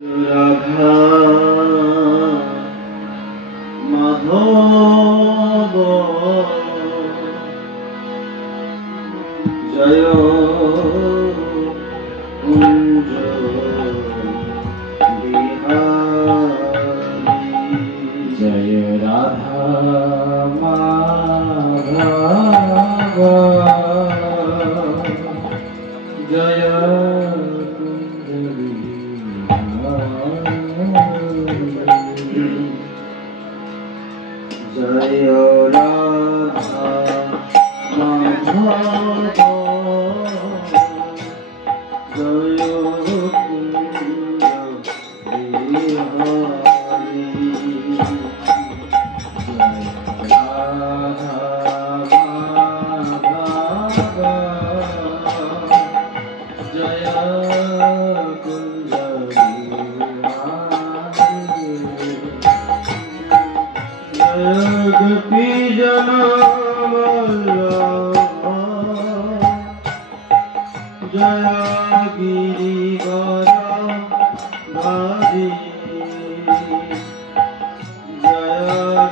রাধা মাধব জয় কুঞ্জ বিহারী জয় রাধা মাধব জয় जय राधा माधव जय कुंज बिहारी जय राधा माधव जय कुंज गोपी जना जय गिरिवर धारी जय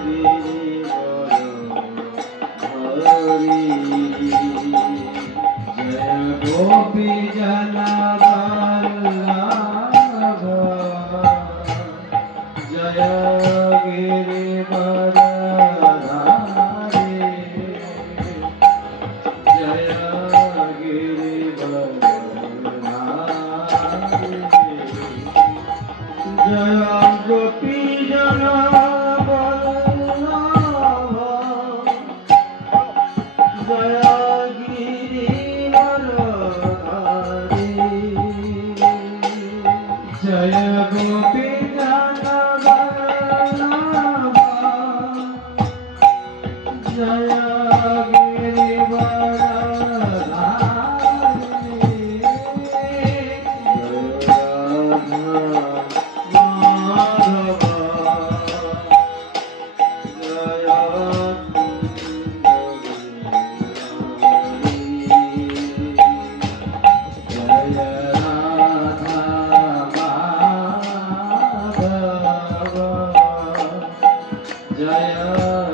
गिरिवर धारी जय गोपी जना जय गिरिवर जय गोपी जना जय गिरिवर धारी जय गोपी जना जय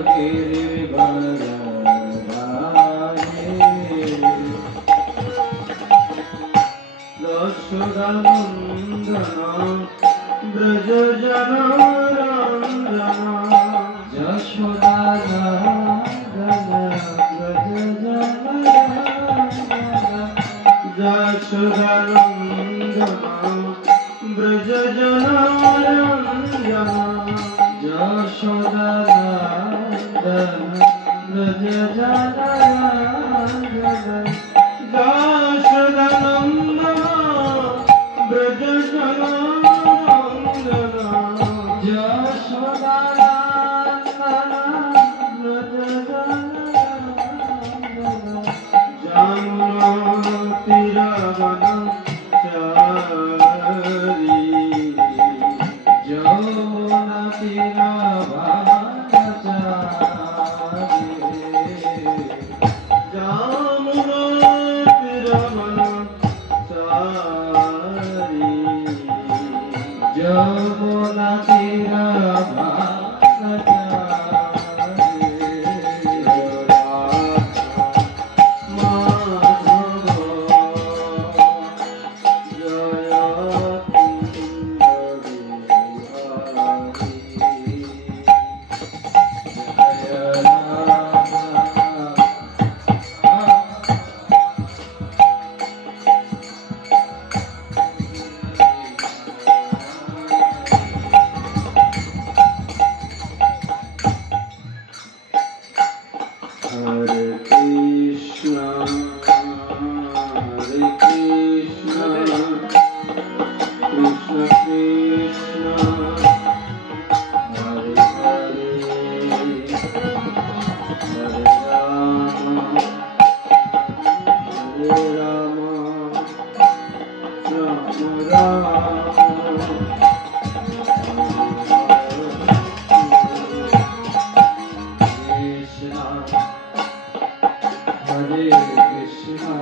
गिरिवर ब्रज जनारंजना जशोदानंदना ब्रज जनारंजना जशोदानंदना ब्रज जनारंजना जशोदानंदना ब्रज जनारंजना जमुना तीरा Hare Krishna, Krishna Krishna, Hare Hare, Hare Rama, Hare Rama, Rama Rama. Hare Krishna,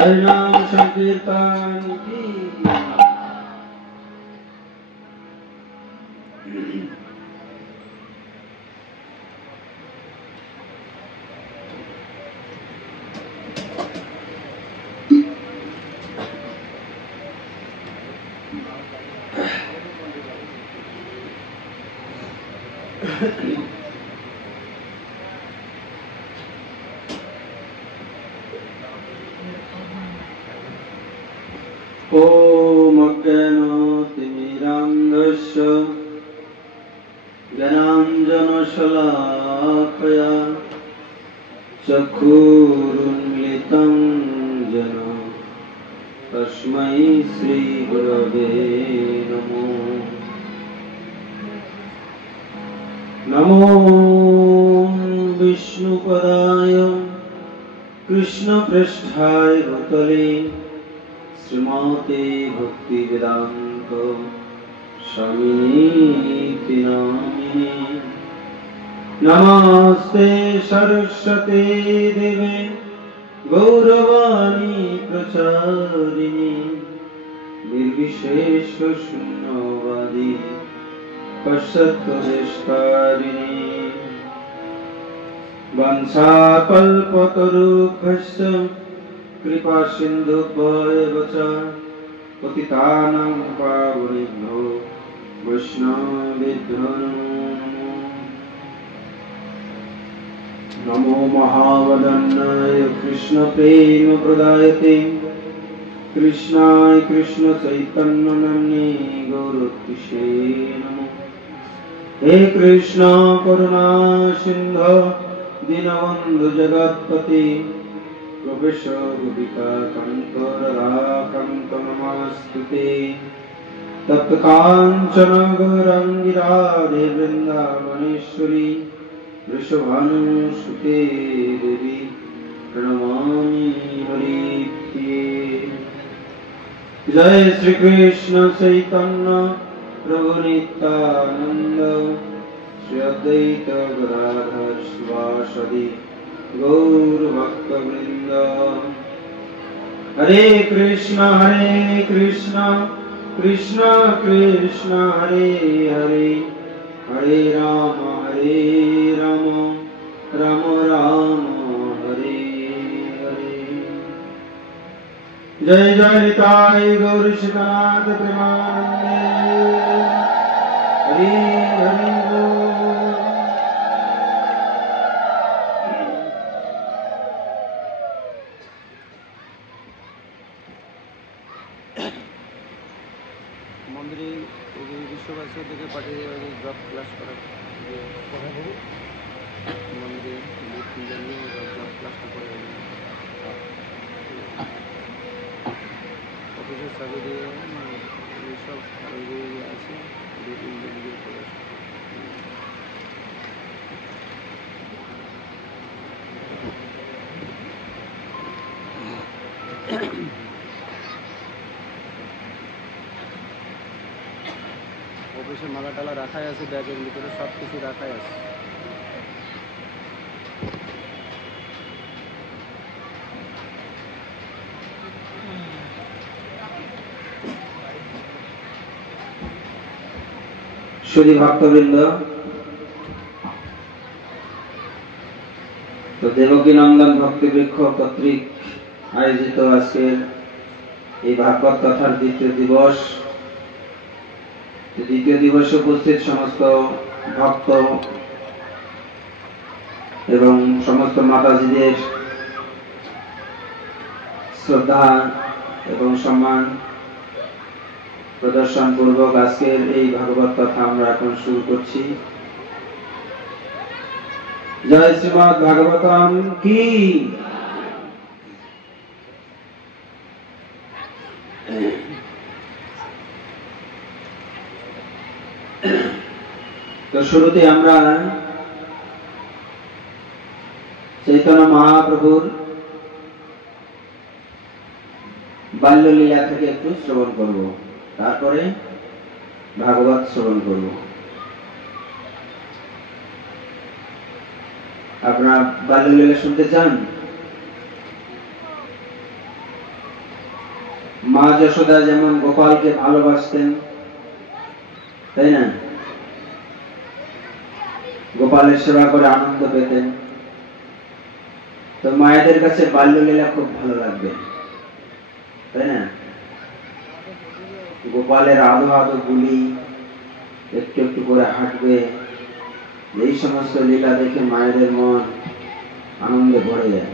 Hari नाम संकीर्तन की। ओम अज्ञानतिमिरान्धस्य ज्ञानाञ्जनशलाकया चक्षुरुन्मिलितं येन तस्मै श्रीगुरवे नमो। नमो विष्णुपदाय कृष्णपृष्ठाय भूतले श्रीमते भक्तिवेदान्त स्वामिनिति नामिने। नमस्ते सरस्वते देवे गौरवाणी प्रचारिणे निर्विशेषशून्यवादी पश्चात्पदेशकारिणे। वंशाकल्पतरुभ्यश्च कृपा सिन्धुभ्येव च पतितानां पावनेभ्यो वैष्णवेभ्यो नमो। महावदन्नाय कृष्णप्रेमप्रदायते कृष्णाय कृष्णचैतन्यनाम्ने गौरहृषे नमो। हे कृष्ण करुणा सिन्धु दीनबन्धु जगत्पते गोपेश गोपिका कान्त राधाकान्त नमस्तुते। तप्तकाञ्चन गौराङ्गी राधे वृन्दावनेश्वरी वृषभानुसुते देवी प्रणमामि हरिप्रिये। जय श्री कृष्ण चैतन्य प्रभु नित्यानंद श्री अद्वैत गदाधर शिवासादि गौर भक्तवृंद। हरे कृष्ण कृष्ण कृष्ण हरे हरे हरे राम राम राम हरे हरे। जय जय निताय गौर शिवनाथ प्रेमानंदे हरि हरि बोल। মন্দিরে বিশ্ববাসী থেকে পাঠিয়ে জব ক্লাস করার মন্দিরে জানিয়ে জব ক্লাসটা করে অফিসের চাবি দিয়ে এইসব আছে 2-3 দিন দিয়ে করে অফিসে মালা টালা রাখাই আছে, ব্যাগের ভিতরে সব কিছু রাখাই আছে। সুধী ভক্তবৃন্দ, তো দেবকী নন্দন ভক্তিবৃক্ষ কর্তৃক আয়োজিত আজকের এই ভাগবত কথার দ্বিতীয় দিবসে উপস্থিত সমস্ত ভক্ত এবং সমস্ত মাতাজিদের শ্রদ্ধা এবং সম্মান প্রদর্শন পূর্বক আজকের এই ভাগবত কথা আমরা এখন শুরু করছি। জয় শ্রীমদ ভাগবতম কি। তো শুরুতে আমরা চৈতন্য মহাপ্রভুর বাল্যলীলা থেকে একটু শ্রবণ করব, তারপরে ভাগবত শ্রবণ করব। আপনারা বাল্যলীলা শুনতে চান? মা যশোদা যেমন গোপালকে ভালোবাসতেন, তাই না? গোপালের সেবা করে আনন্দ পেতেন। তো মায়েদের কাছে বাল্যলীলা খুব ভালো লাগবে, তাই না? গোপালের আদো আদো গুলি একটু একটু করে হাঁটবে, এই সমস্ত লীলা দেখে মায়েদের মন আনন্দে ভরে যায়।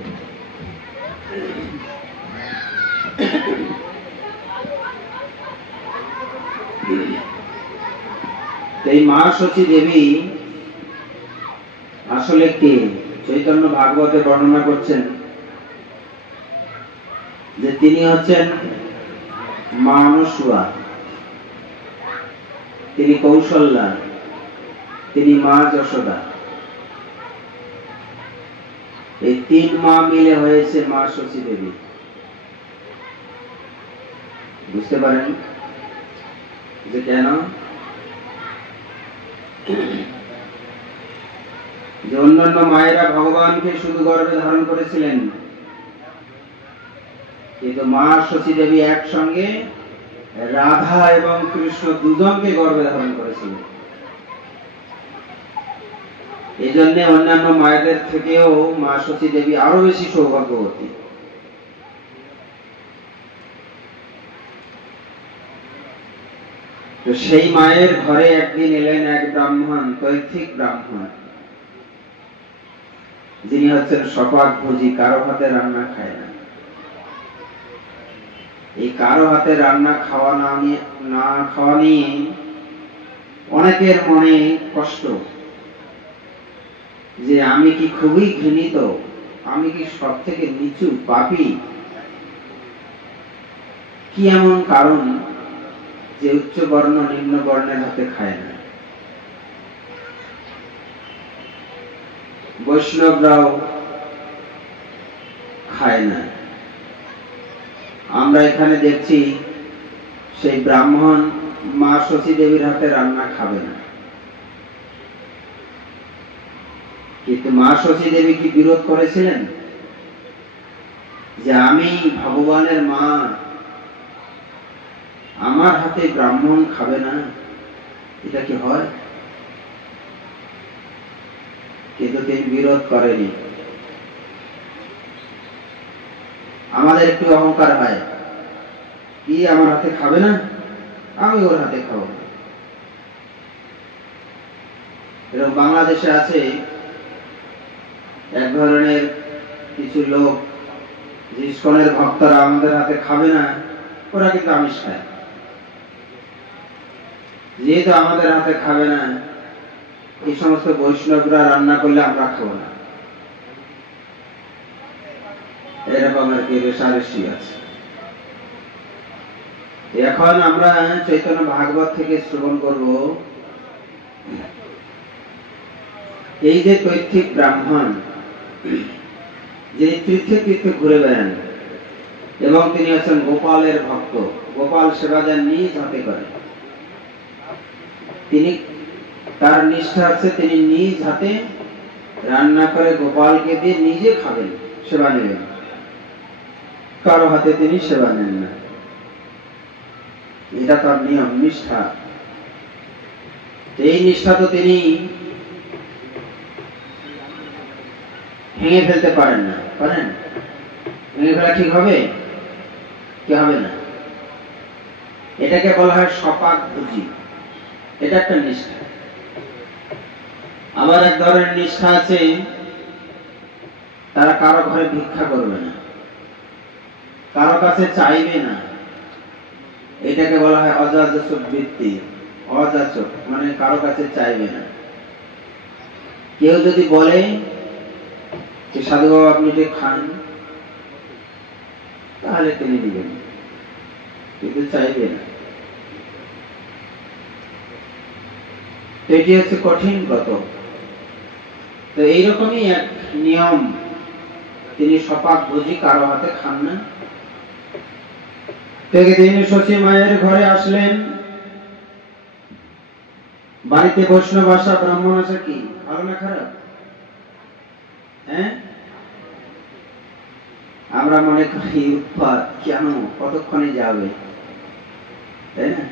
এই মা সতী দেবী আসলে কে? চৈতন্য ভাগবতে বর্ণনা করছেন যে তিনি হচ্ছেন মা অনুসুয়া, তিনি কৌশল্যা, তিনি মা যশোদা। এই তিন মা মিলে হয়েছে মা সতী দেবী। বুঝতে পারেন যে কেন? যে অন্যান্য মায়েরা ভগবানকে শুধু গর্ভে ধারণ করেছিলেন, কিন্তু মা সতী দেবী একসঙ্গে রাধা এবং কৃষ্ণ দুজনকে গর্ভে ধারণ করেছিলেন। এই জন্য অন্যান্য মায়েদের থেকেও মা সতী দেবী আরো বেশি সৌভাগ্যবতী। তো সেই মায়ের ঘরে একদিন এলেন এক ব্রাহ্মণ, তৈথিক ব্রাহ্মণ, যিনি হচ্ছেন সপাক ভোজী, কারো হাতে রান্না খায় না। এই কারো হাতে রান্না না খাওয়া নিয়ে অনেকের মনে কষ্ট, যে আমি কি খুবই ঘৃণিত, আমি কি সব থেকে নিচু পাপী? কি এমন কারণ যে উচ্চ বর্ণ নিম্ন বর্ণের হাতে খায় না? বৈষ্ণবরাও খায় না। আমরা এখানে দেখছি সেই ব্রাহ্মণ মা সতী দেবীর হাতে রান্না খাবে না, কিন্তু মা সতী দেবী কি বিরোধ করেছিলেন যে আমি ভগবানের মা, আমার হাতে ব্রাহ্মণ খাবে না? এটা কি হয়? কিন্তু তিনি বিরোধ করেনি। আমাদের একটু অহংকার হয়, কি আমার হাতে খাবে না, আমি ওর হাতে খাবো না। এরকম বাংলাদেশে আছে এক ধরনের কিছু লোক, যে ইস্কনের ভক্তরা আমাদের হাতে খাবে না, ওরা কিন্তু আমিষ খায়। যেহেতু আমাদের হাতে খাবে না, এই সমস্ত বৈষ্ণবরা রান্না করলে আমরা খাবো না, এরকম আর কি রেশারেশি আছে। এখন আমরা চৈতন্য ভাগবত থেকে শ্রবণ করব, এই যে তৈথিক ব্রাহ্মণ, যে তীর্থে তীর্থে ঘুরে বেড়ান এবং তিনি হচ্ছেন গোপালের ভক্ত, গোপাল সেবা দেন নিজ হাতে করে। তিনি, তার নিষ্ঠা আছে, তিনি নিজ হাতে রান্না করে গোপালকে দিয়ে নিজে খাবেন, সেবা নেবেন, কারো হাতে তিনি সেবা নেন না। এটা তার নিয়ম, নিষ্ঠা। এই নিষ্ঠা তো তিনি ভেঙে ফেলতে পারেন না, পারেন? ভেঙে ফেলা ঠিক হবে? কি হবে না? এটাকে বলা হয় সপাক ভোজী। এটা একটা নিষ্ঠা। আবার এক ধরনের নিষ্ঠা আছে, তারা কারো ঘরে ভিক্ষা করবে না, কারো কাছে চাইবে না। এটাকে বলা হয় অযাচক বৃত্তি। অযাচক মানে কারো কাছে চাইবে না। কেউ যদি বলে যে সাধু বাবা আপনি যে খান, তাহলে তিনি দিবেন, কিন্তু চাইবে না। এটি হচ্ছে কঠিন ব্রত। তো এইরকমই এক নিয়ম, তিনি সপাক ভোজী, কারো হাতে খান না। তিনি সতী মায়ের ঘরে আসলেন। বাড়িতে বৈষ্ণব আসা, ব্রাহ্মণ আসা কি ভালো না খারাপ? আমরা মনে করি উৎপাত, কেন কতক্ষণে যাবে, তাই না?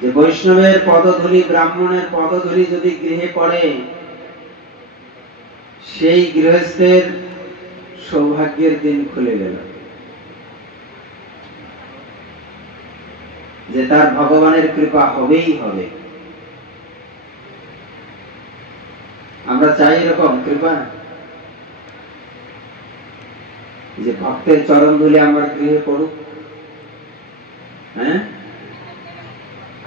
যে বৈষ্ণবের পদধূলি, ব্রাহ্মণের পদধূলি যদি গৃহে পড়ে, সেই গৃহস্থের সৌভাগ্যের দিন খুলে গেল, যে তার ভগবানের কৃপা হবেই হবে। আমরা চাই এরকম কৃপা, যে ভক্তের চরণ ধুলে আমার গৃহে পড়ুক। হ্যাঁ,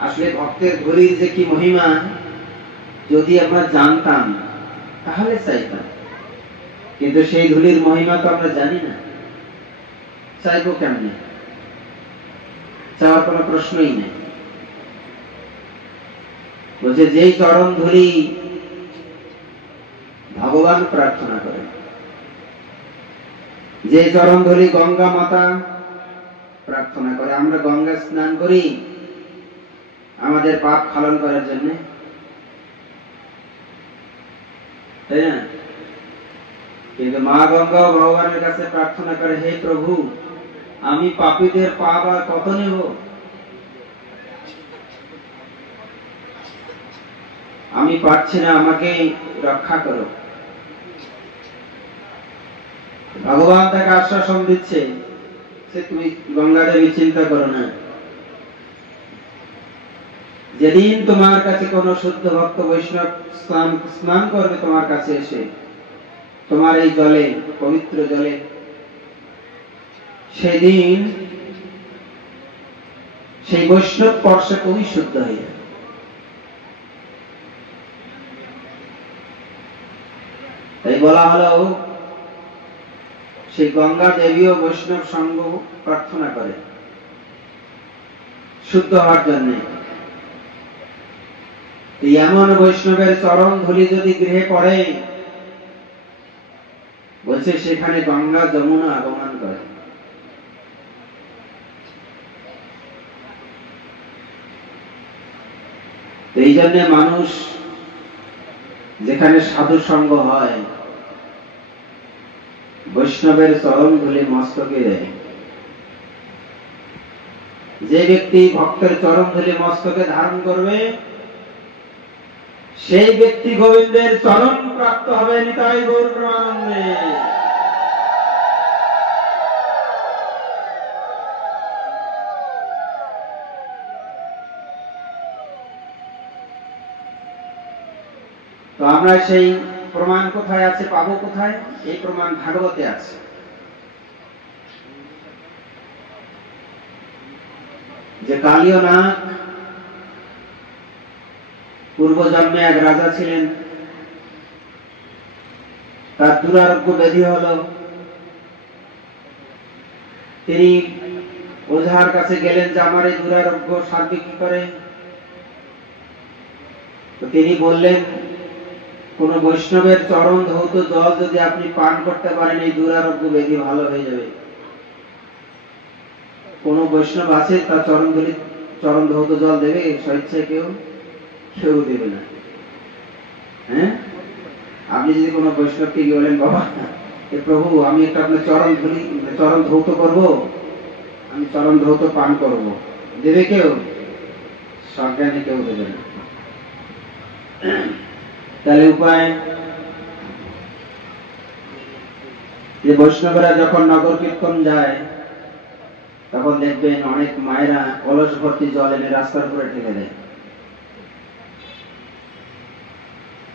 আসলে ভক্তের ধুলির যে কি মহিমা যদি আমরা জানতাম তাহলে চাইতাম, কিন্তু সেই ধুলির মহিমা তো আমরা জানি না, চাইবো কেমনে? চাওয়ার কোনো প্রশ্নই নেই। বলছে যেই চরণ ধুলি ভগবান প্রার্থনা করে, যে চরণ ধুলি গঙ্গা মাতা প্রার্থনা করে। আমরা গঙ্গা স্নান করি আমাদের পাপ খালন করার জন্য, তাই না? কিন্তু মা গঙ্গা ভগবানের কাছে প্রার্থনা করে, হে প্রভু, আমি পাপীদের পাপ আর কত নেব, আমি পারছি না, আমাকে রক্ষা করো। ভগবান তাকে আশ্বাসন দিচ্ছে যে তুমি গঙ্গা দেবী চিন্তা করো না, যেদিন তোমার কাছে কোন শুদ্ধ ভক্ত বৈষ্ণব স্নান করবে তোমার কাছে এসে, তোমার এই জলে, পবিত্র জলে, সেদিন সেই বৈষ্ণব স্পর্শে তুমি শুদ্ধ হয়ে যাবে। তাই বলা হলো সেই গঙ্গা দেবীও বৈষ্ণব সঙ্গ প্রার্থনা করে শুদ্ধ হওয়ার জন্য। এমন বৈষ্ণবের চরণ ধুলি যদি গৃহে পড়ে, বলছে সেখানে গঙ্গা যমুনা আগমন করে। এই জন্য মানুষ যেখানে সাধু সঙ্গ হয়, বৈষ্ণবের চরণ ধুলি মস্তকে দেয়। যে ব্যক্তি ভক্তের চরণ ধুলি মস্তকে ধারণ করবে, সেই ব্যক্তি গোবিন্দের চরণ প্রাপ্ত হবে। নিতাই গৌর প্রেমানন্দে। তো আমরা সেই প্রমাণ কোথায় আছে, পাবো কোথায়? এই প্রমাণ ভাগবতে আছে। যে কালীয় নাগ পূর্ব জন্মে এক রাজা ছিলেন, তার দুরারোগ্য ব্যাধি হলো। তিনি ওঝার কাছে গেলেন যে আমার এই দুরারোগ্য সারবে কি করে? তো তিনি বললেন, কোন বৈষ্ণবের চরণ ধৌত জল যদি আপনি পান করতে পারেন, এই দুরারোগ্য ব্যাধি ভালো হয়ে যাবে। কোন বৈষ্ণব আছে তার চরণ ধৌত জল দেবে স্বেচ্ছায়? কেউ দেবে না। হ্যাঁ, আপনি যদি কোনো বৈষ্ণবকে গিয়ে বলেন, বাবা প্রভু আমি একটা আপনার চরণ ধৌত করবো, আমি চরণ ধৌত পান করবো, দেবে কেউ? সজ্ঞানে কেউ দেবে না। তাহলে উপায়, যে বৈষ্ণবেরা যখন নগর কীর্তন যায়, তখন দেখবেন অনেক মায়েরা কলস ভর্তি জল এনে রাস্তার উপরে ঢেলে দেয়।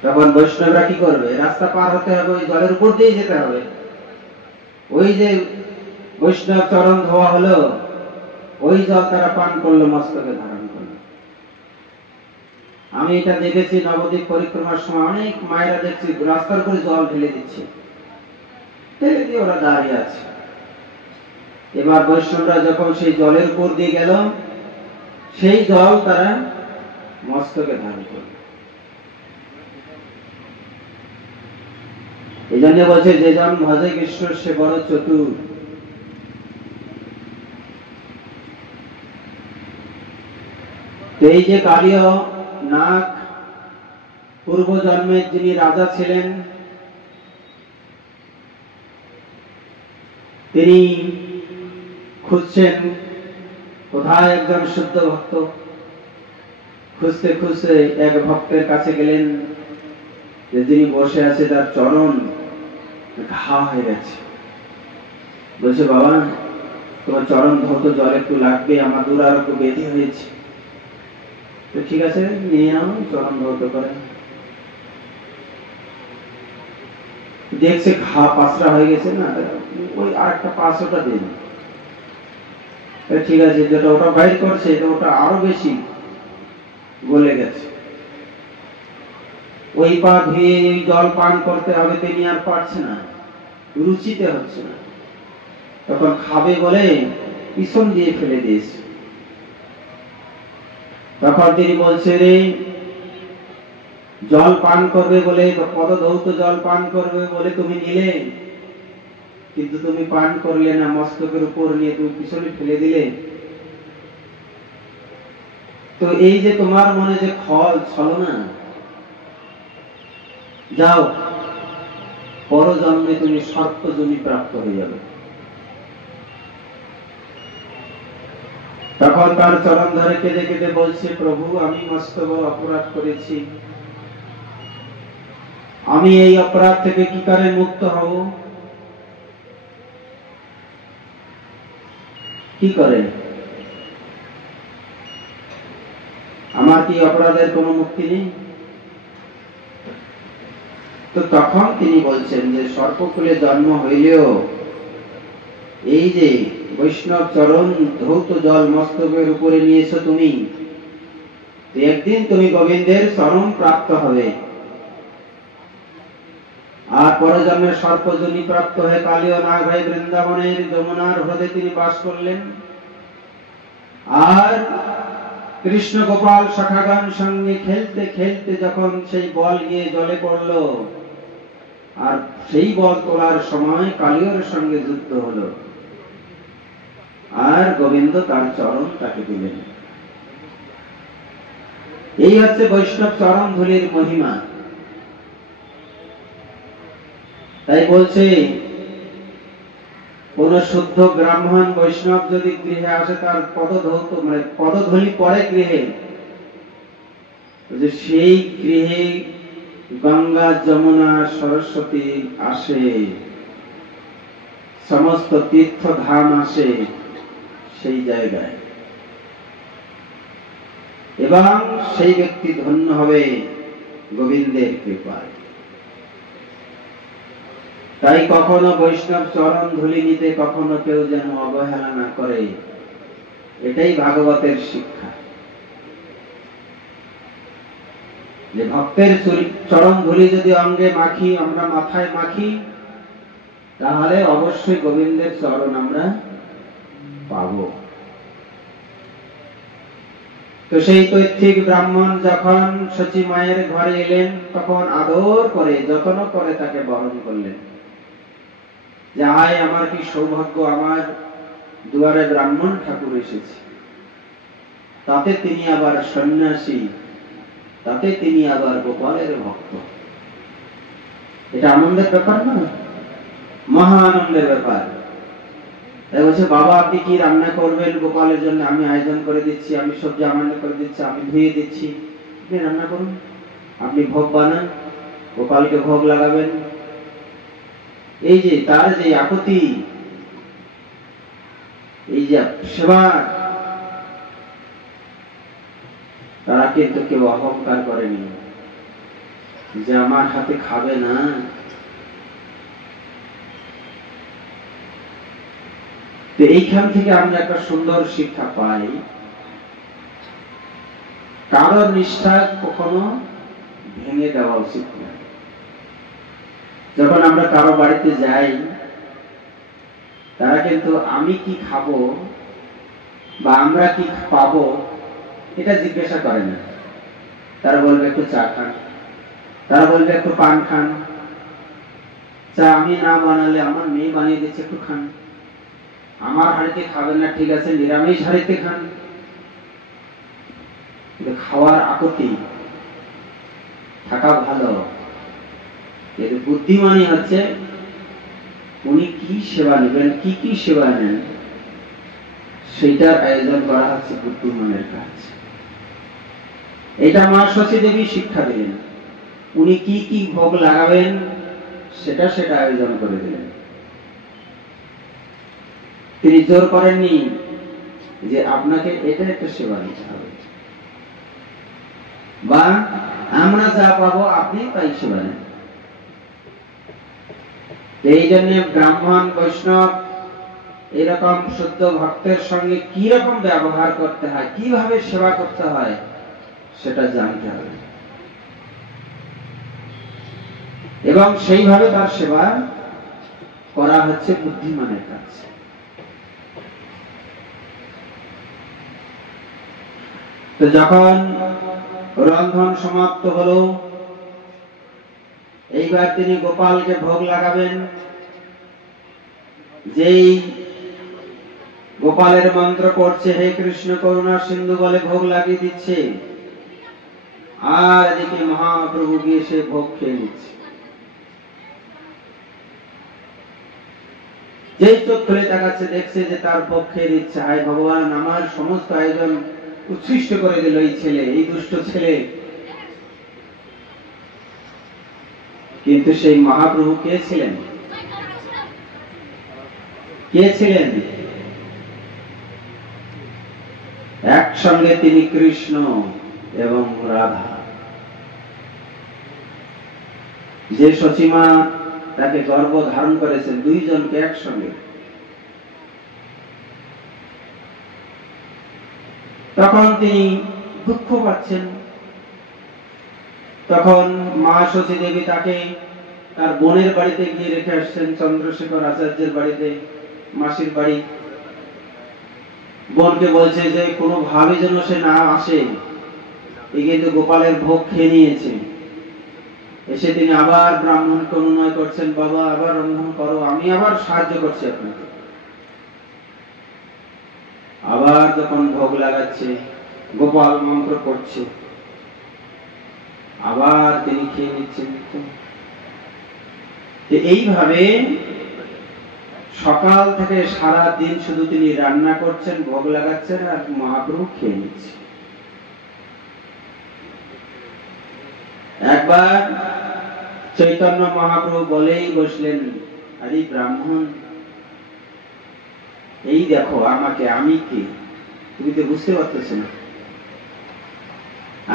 তখন বৈষ্ণবরা কি করবে? রাস্তা পার হতে হবে, ওই জলের উপর দিয়ে যেতে হবে। ওই যে বৈষ্ণব চরণ ধোয়া হলো, ওই জল তারা পান করলো, মস্তকে ধারণ করলো। আমি এটা দেখেছি নবদ্বীপ পরিক্রমার সময়, অনেক মায়েরা দেখছি রাস্তার উপরে জল ঢেলে দিচ্ছে, ঢেলে দিয়ে ওরা দাঁড়িয়ে আছে। এবার বৈষ্ণবরা যখন সেই জলের উপর দিয়ে গেল, সেই জল তারা মস্তকে ধারণ করল। এই জন্য বলছে, যে জন ভজে কৃষ্ণ সে বড় চতুর। এই যে কালীয় নাগ পূর্ব জন্মের যিনি রাজা ছিলেন, তিনি খুঁজছেন কোথায় একজন শুদ্ধ ভক্ত। খুঁজতে খুঁজতে এক ভক্তের কাছে গেলেন, যে যিনি বসে আছে তার চরণ ঘা হয়ে গেছে। বলছে, বাবা তোমার চরণ ধৌত জল একটু লাগবে, আমার দুরারোগ্য ব্যাধি হয়েছে। তো ঠিক আছে, নিয়ে নাও, চরণ ধৌত করে। দেখছে ঘা পাঁচরা হয়ে গেছে না, ওই আরেকটা 500টা দিন। ঠিক আছে, যেটা ওটা বাইর করছে ওটা আরো বেশি গলে গেছে। ওই পা ধুয়ে জল পান করতে হবে, তিনি আর পারছে না, রুচিতে হচ্ছে না। তখন খাবে বলে পিছন দিয়ে ফেলে দিয়েছে। তখন তিনি বলছে, রে জল পান করবে বলে, পদধৌত জল পান করবে বলে তুমি নিলে, কিন্তু তুমি পান করলে না, মস্তকের উপর নিয়ে তুমি পিছনে ফেলে দিলে। তো এই যে তোমার মনে যে ছলনা, যাও পরজন্মে তুমি সর্পযোনি প্রাপ্ত হয়ে যাবে। তখন তার চরণ ধরে কেঁদে কেঁদে বলছে, প্রভু আমি মস্ত বড় অপরাধ করেছি, আমি এই অপরাধ থেকে কি করে মুক্ত হব? কি করে? আমার কি অপরাধের কোনো মুক্তি নেই? তো তখন তিনি বলছেন যে সর্পকুলে জন্ম হইলেও এই যে বৈষ্ণব চরণ ধৌত জল মস্তকের উপরে নিয়েছো তুমি, একদিন তুমি গোবিন্দের চরণ প্রাপ্ত হবে। আর পরজন্মে সর্পযোনি প্রাপ্ত হয়ে কালীয় নাগ হয়ে বৃন্দাবনের যমুনার হ্রদে তিনি বাস করলেন। আর কৃষ্ণ গোপাল সখাগণ সঙ্গে খেলতে খেলতে যখন সেই বল গিয়ে জলে পড়ল, আর সেই বল তোলার সময় কালীয়র সঙ্গে যুদ্ধ হলো, আর গোবিন্দ তার চরণ তাকে দিলেন। এই হচ্ছে বৈষ্ণব চরণ ধুলির মহিমা। তাই বলছে, কোন শুদ্ধ ব্রাহ্মণ বৈষ্ণব যদি গৃহে আসে, তার পদধৌত মানে পদধূলি পড়ে গৃহে, সেই গৃহে গঙ্গা যমুনা সরস্বতী আসে, সমস্ত তীর্থ ধাম আসে সেই জায়গায়, এবং সেই ব্যক্তি ধন্য হবে গোবিন্দের কৃপায়। তাই কখনো বৈষ্ণব চরণ ধুলি নিতে কখনো কেউ যেন অবহেলা না করে, এটাই ভাগবতের শিক্ষা। যে ভক্তের চরণ ধুলি যদি অঙ্গে মাখি, আমরা মাথায় মাখি, তাহলে অবশ্যই গোবিন্দের চরণ আমরা পাব। তো সেই তৈত্বিক ব্রাহ্মণ যখন সচী মায়ের ঘরে এলেন, তখন আদর করে যত্ন করে তাকে বরণ করলেন, যে আয় আমার কি সৌভাগ্য, আমার দুয়ারে ব্রাহ্মণ ঠাকুর এসেছে। তাতে তিনি আবার সন্ন্যাসী, তাতে তিনি আবার গোপালের ভক্ত। এটা আনন্দের ব্যাপার না? মহা আনন্দের ব্যাপার। তাই বলছে, বাবা আপনি কি রান্না করবেন গোপালের জন্য? আমি আয়োজন করে দিচ্ছি, আমি সবজি আমান্য করে দিচ্ছি, আমি ধুয়ে দিচ্ছি, আপনি রান্না করুন, আপনি ভোগ বানান, গোপালকে ভোগ লাগাবেন। এই যে তার যে আকুতি, এই যে সেবা, তারা কিন্তু কেউ অহংকার করেনি যে আমার হাতে খাবে না। তো এইখান থেকে আমরা একটা সুন্দর শিক্ষা পাই, কারোর নিষ্ঠা কখনো ভেঙে দেওয়া উচিত না। যখন আমরা কারো বাড়িতে যাই, তারা কিন্তু আমি কি খাবো বা আমরা কি পাবো এটা জিজ্ঞাসা করে না। তারা বলবে একটু চা খান, তারা বলবে একটু পান খান, চা আমি না বানালে আমার মেয়ে বানিয়ে দিচ্ছে, একটু খান। আমার হাড়িতে খাবেন না, ঠিক আছে নিরামিষ হাড়িতে খান। খাওয়ার আকুতি থাকা ভালো, কিন্তু বুদ্ধিমানই হচ্ছে উনি কি সেবা নেবেন, কি কি সেবা নেন, সেটার আয়োজন করা হচ্ছে বুদ্ধিমানের কাজ। এটা মা শচী দেবী শিক্ষা দিলেন। উনি কি কি ভোগ লাগাবেন সেটা আয়োজন করে দিলেন। তিনি জোর করেননি যে আপনাকে এটা একটা সেবা নিতে হবে, বা আমরা যা পাবো আপনি তাই সেবা নেন। এই জন্য ব্রাহ্মণ বৈষ্ণব এরকম শুদ্ধ ভক্তের সঙ্গে কি রকম ব্যবহার করতে হয়, কিভাবে সেবা করতে হয় সেটা জানতে হবে, এবং সেইভাবে তার সেবা করা হচ্ছে বুদ্ধিমানের কাজ। তো যখন রন্ধন সমাপ্ত হলো, এইবার তিনি গোপালকে ভোগ লাগাবেন। যেই গোপালের মন্ত্র পড়ছে, হে কৃষ্ণ করুণা সিন্ধু বলে ভোগ লাগিয়ে দিচ্ছে, আর এদিকে মহাপ্রভু গিয়ে সে ভোগ খেয়ে নিচ্ছে। যেই চোখ খুলে তাকাচ্ছে, দেখছে যে তার ভোগ খেয়ে দিচ্ছে। হায় ভগবান, আমার সমস্ত আয়োজন উচ্ছিষ্ট করে দিল এই ছেলে, এই দুষ্ট ছেলে। কিন্তু সেই মহাপ্রভু কে ছিলেন? কে ছিলেন? একসঙ্গে তিনি কৃষ্ণ এবং রাধা। যে সচিমা তাকে গর্ভ ধারণ করেছেন, দুইজনকে একসঙ্গে। তখন তিনি দুঃখ পাচ্ছেন। তখন মা শচী দেবী তাকে তার বোনের বাড়িতে গিয়ে রেখে আসছেন, চন্দ্রশেখর আচার্যের বাড়িতে, মাসির বাড়ি। বোনকে বলছে যে কোনো ভাবে যেন সে না আসে, এই কিন্তু গোপালের ভোগ খেয়ে নিয়েছে। এসে তিনি আবার ব্রাহ্মণকে অনুনয় করছেন, বাবা আবার রন্ধন করো, আমি আবার সাহায্য করছি আপনাকে। আবার যখন ভোগ লাগাচ্ছে, গোপাল মন্ত্র করছে, আবার তিনি খেয়ে নিচ্ছেন। এইভাবে সকাল থেকে সারা দিন শুধু তিনি রান্না করছেন, ভোগ লাগাচ্ছেন, আর মহাপ্রভু খেয়ে নিচ্ছে। একবার চৈতন্য মহাপ্রভু বলেই বসলেন, আরে ব্রাহ্মণ, এই দেখো আমাকে, আমি কে তুমি তো বুঝতে পারতেছ না।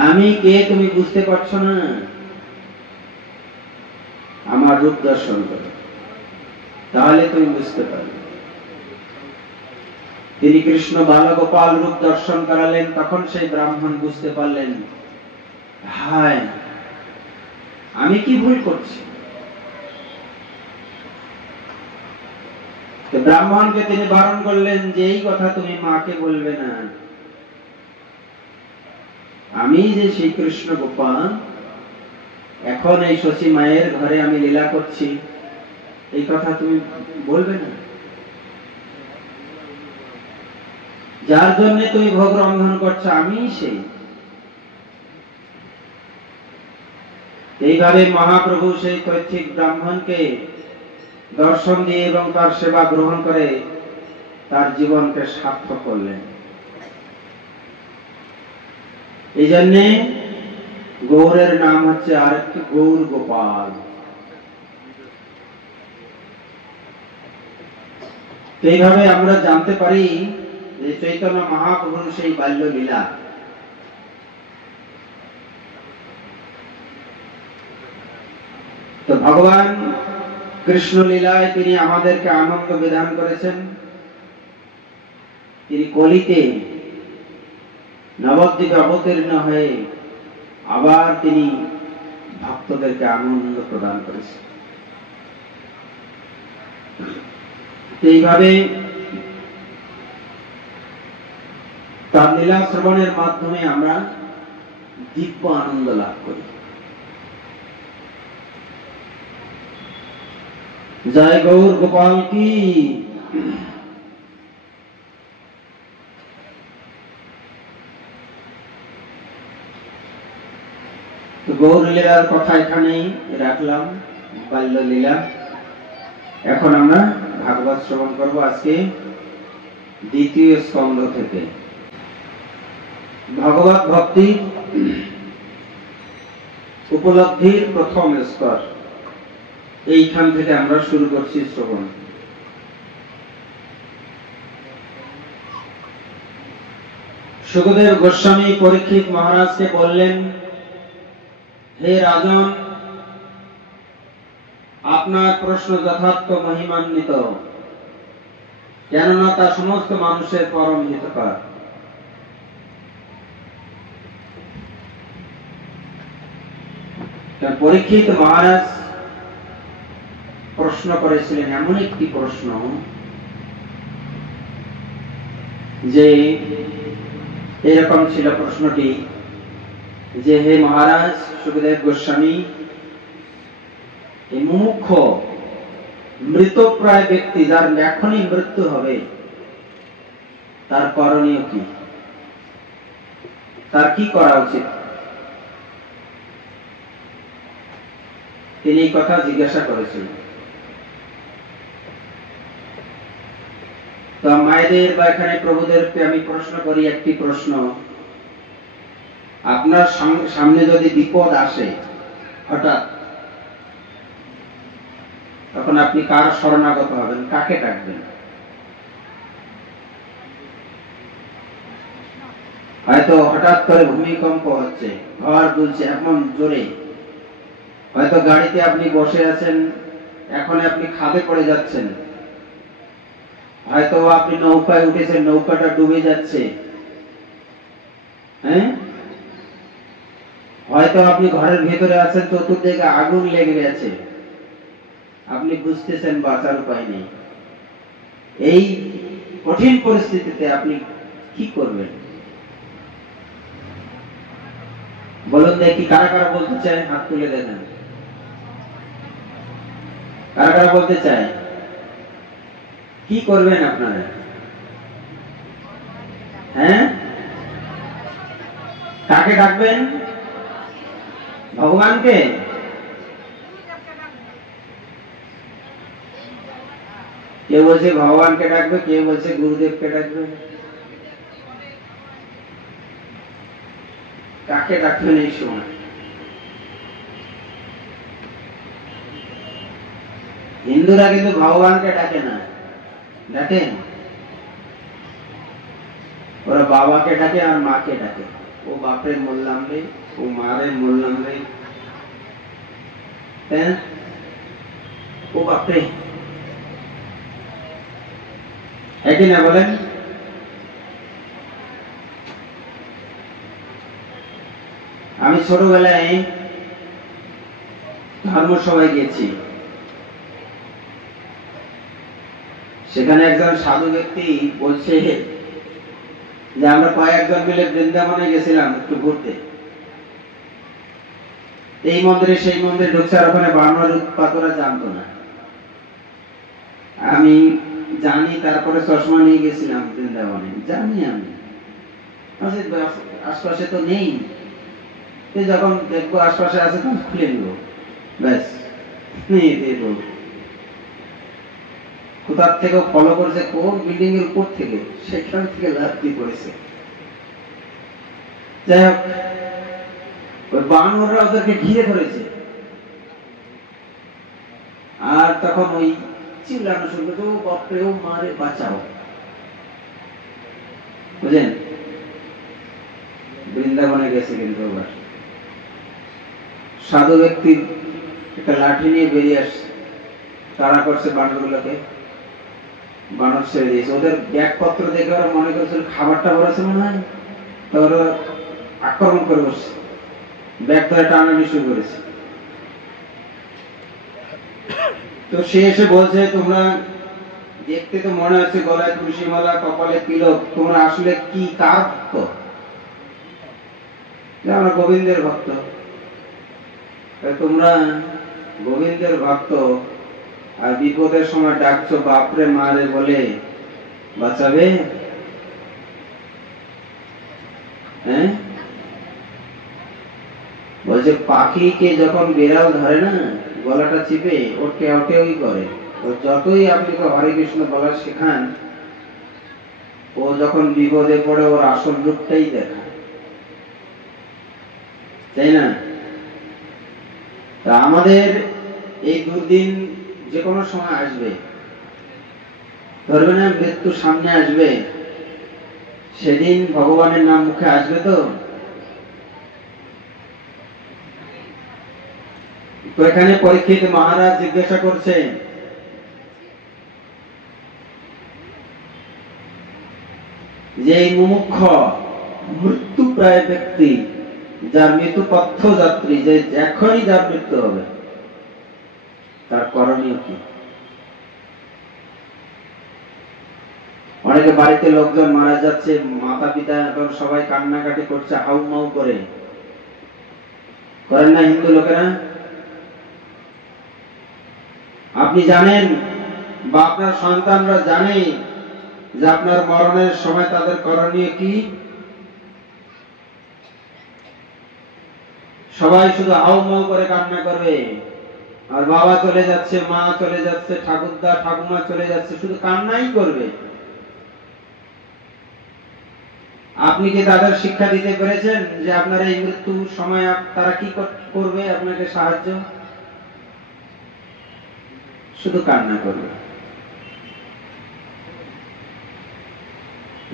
আমি কে তুমি বুঝতে পারছো না? আমার রূপ দর্শন করো, তাহলে তুমি বুঝতে পারবে। তিনি কৃষ্ণ বালগোপাল রূপ দর্শন করালেন। তখন সেই ব্রাহ্মণ বুঝতে পারলেন, হায় আমি কি ভুল করছি। ব্রাহ্মণকে তিনি বারণ করলেন যে এই কথা তুমি মাকে বলবে না। আমি যে শ্রী কৃষ্ণ গোপাল, এখন এই শচী মায়ের ঘরে আমি লীলা করছি, এই কথা তুমি বলবে না। যার জন্য তুমি ভোগ রন্ধন করছো আমি সেই। এইভাবে মহাপ্রভু সেই কৈথিক ব্রাহ্মণকে দর্শন দিয়ে এবং তার সেবা গ্রহণ করে তার জীবনকে সার্থক করলেন। এই জন্যে গৌরের নাম হচ্ছে আরেকটি গৌর গোপাল। এইভাবে আমরা জানতে পারি যে চৈতন্য মহাপ্রভুর সেই বাল্য লীলা। তো ভগবান কৃষ্ণ লীলায় তিনি আমাদেরকে আনন্দ বিধান করেছেন। তিনি কলিতে নবদ্বীপে অবতীর্ণ হয়ে আবার তিনি ভক্তদেরকে আনন্দ প্রদান করেছেন। এইভাবে তার লীলা শ্রবণের মাধ্যমে আমরা দিব্য আনন্দ লাভ করি। জয় গৌর গোপাল কি। গৌর লীলার কথা এখানেই রাখলাম, বাল্য লীলা। এখন আমরা ভাগবত শ্রবণ করব আজকে দ্বিতীয় স্কন্ধ থেকে। ভগবত ভক্তি উপলব্ধির প্রথম স্তর, এইখান থেকে আমরা শুরু করছি শ্রবণ। সুখদেব গোস্বামী পরীক্ষিত মহারাজকে বললেন, হে রাজন, আপনার প্রশ্ন যথার্থ মহিমান্বিত, কেননা তা সমস্ত মানুষের পরম হিতকর। পরীক্ষিত মহারাজ প্রশ্ন করেছিলেন এমন একটি প্রশ্ন যে এরকম ছিল প্রশ্নটি যে, হে মহারাজ সুখদেব গোস্বামী, এই মুমুক্ষ মৃতপ্রায় ব্যক্তি যার এখনই মৃত্যু হবে, তার করণীয় কি, তার কি করা উচিত? তিনি এই কথা জিজ্ঞাসা করেছিলেন। তো মায়েদের বা এখানে প্রভুদেরকে আমি প্রশ্ন করি একটি প্রশ্ন, আপনার সামনে যদি বিপদ আসে হঠাৎ, তখন আপনি কার শরণাগত হবেন, কাকে ডাকবেন? হয়তো হঠাৎ করে ভূমিকম্প হচ্ছে, ঘর দুলছে এমন জোরে, হয়তো গাড়িতে আপনি বসে আছেন, এখন আপনি খাদে পড়ে যাচ্ছেন, হয়তো আপনি নৌকায় উঠেছেন, নৌকাটা ডুবে যাচ্ছে, হ্যাঁ, হয়তো আপনি ঘরের ভেতরে আছেন, চতুর্দিকে আগুন লেগে গেছে, আপনি বুঝতেছেন বাঁচার উপায় নেই। এই কঠিন পরিস্থিতিতে আপনি কি করবেন বলুন দেখি? কারা কারা বলতে চায় হাত তুলে দেখেন। কারা কারা বলতে চায়? কি করবেন আপনারা? হ্যাঁ, কাকে ডাকবেন? ভগবানকে? কেউ বলছে ভগবানকে ডাকবে, কেউ বলছে গুরুদেবকে ডাকবে। কাকে ডাকবেন এই সময়? হিন্দুরা কিন্তু ভগবানকে ডাকে না, ডাকেন? ওরা বাবাকে ডাকে আর মাকে ডাকে। ও বাপের বললাম রে, ও মারে বললাম রে, হ্যাঁ, ও বাপরে, একই না বলেন? আমি ছোটবেলায় ধর্মসভায় গেছি, সেখানে একজন সাধু ব্যক্তি বলছে যে আমরা কয়েকজন মিলে বৃন্দাবনে গেছিলাম একটু ঘুরতে, এই মন্দিরে সেই মন্দিরে ঢুকছে, আর ওখানে বানর উৎপাত ওরা জানতো না, আমি জানি, তারপরে চশমা নিয়ে গেছিলাম বৃন্দাবনে, জানি আমি আশপাশে তো নেই, যখন দেখবো আশপাশে আছে তখন খুলে নিব, ব্যাস নিয়ে দেব। কোথার থেকে ফলো করেছে, কোন বিল্ডিং এর উপর থেকে, সেখান থেকে লাফি পড়েছে। যাই হোক, ওই বানররা ওদেরকে ঘিরে ধরেছে, আর তখন ওই চিল্লানো শুরু করছে, ও বাপরে, ও মারে, বাঁচাও। বুঝলেন? বৃন্দাবনে গেছে কিন্তু আবার সাধু ব্যক্তি একটা লাঠি নিয়ে বেরিয়ে আসছে, তারা করছে বানরগুলোকে, বানর ছেড়ে দিয়েছে। ওদের ব্যাগপত্র দেখে ওরা মনে করছিল খাবারটা ভরেছে মনে হয়, তো ওরা আক্রমণ করে বসছে, ব্যাগ ধরে টানানি শুরু করেছে। তো সে এসে বলছে, তোমরা দেখতে তো মনে হচ্ছে গলায় তুলসী মালা, কপালে তিলক, তোমরা আসলে কি, কার ভক্ত? আমরা গোবিন্দের ভক্ত। তোমরা গোবিন্দের ভক্ত আর বিপদের সময় ডাকছো বাপরে মারে বলে, বাঁচাবে? হ্যাঁ, বলছে পাখিকে যখন বিড়াল ধরে না, গলাটা চিপে ওর টেও টেওই করে, তো যতই আপনি হরে কৃষ্ণ বলা শেখান, ও যখন বিপদে পড়ে ওর আসল রূপটাই দেখায়, তাই না? তা আমাদের এই দুর্দিন যে কোনো সময় আসবে, ধরবে না মৃত্যু সামনে আসবে, সেদিন ভগবানের নাম মুখে আসবে। তো এখানে পরীক্ষিত মহারাজ জিজ্ঞাসা করছে যে এই মুমুক্ষ মৃত্যু প্রায় ব্যক্তি, যার মৃত্যু পথ যাত্রী, যে এখনই যার মৃত্যু হবে, তার করণীয় কি? অনেকে বাড়িতে লোকজন মারা যাচ্ছে, মাতা পিতা এবং সবাই কান্নাকাটি করছে, হাউ মাউ করে, করেন না হিন্দু লোকেরা? আপনি জানেন বা আপনার সন্তানরা জানে যে আপনার মরণের সময় তাদের করণীয় কি? সবাই শুধু হাউ মাউ করে কান্না করবে, আর বাবা চলে যাচ্ছে, মা চলে যাচ্ছে, ঠাকুরদা ঠাকুমা চলে যাচ্ছে, শুধু কান্নাই করবে। আপনি কি তাদের শিক্ষা দিতে পেরেছেন যে আপনার এই মৃত্যুর সময় তারা কি করবে? আপনাকে সাহায্য? শুধু কান্না করবে।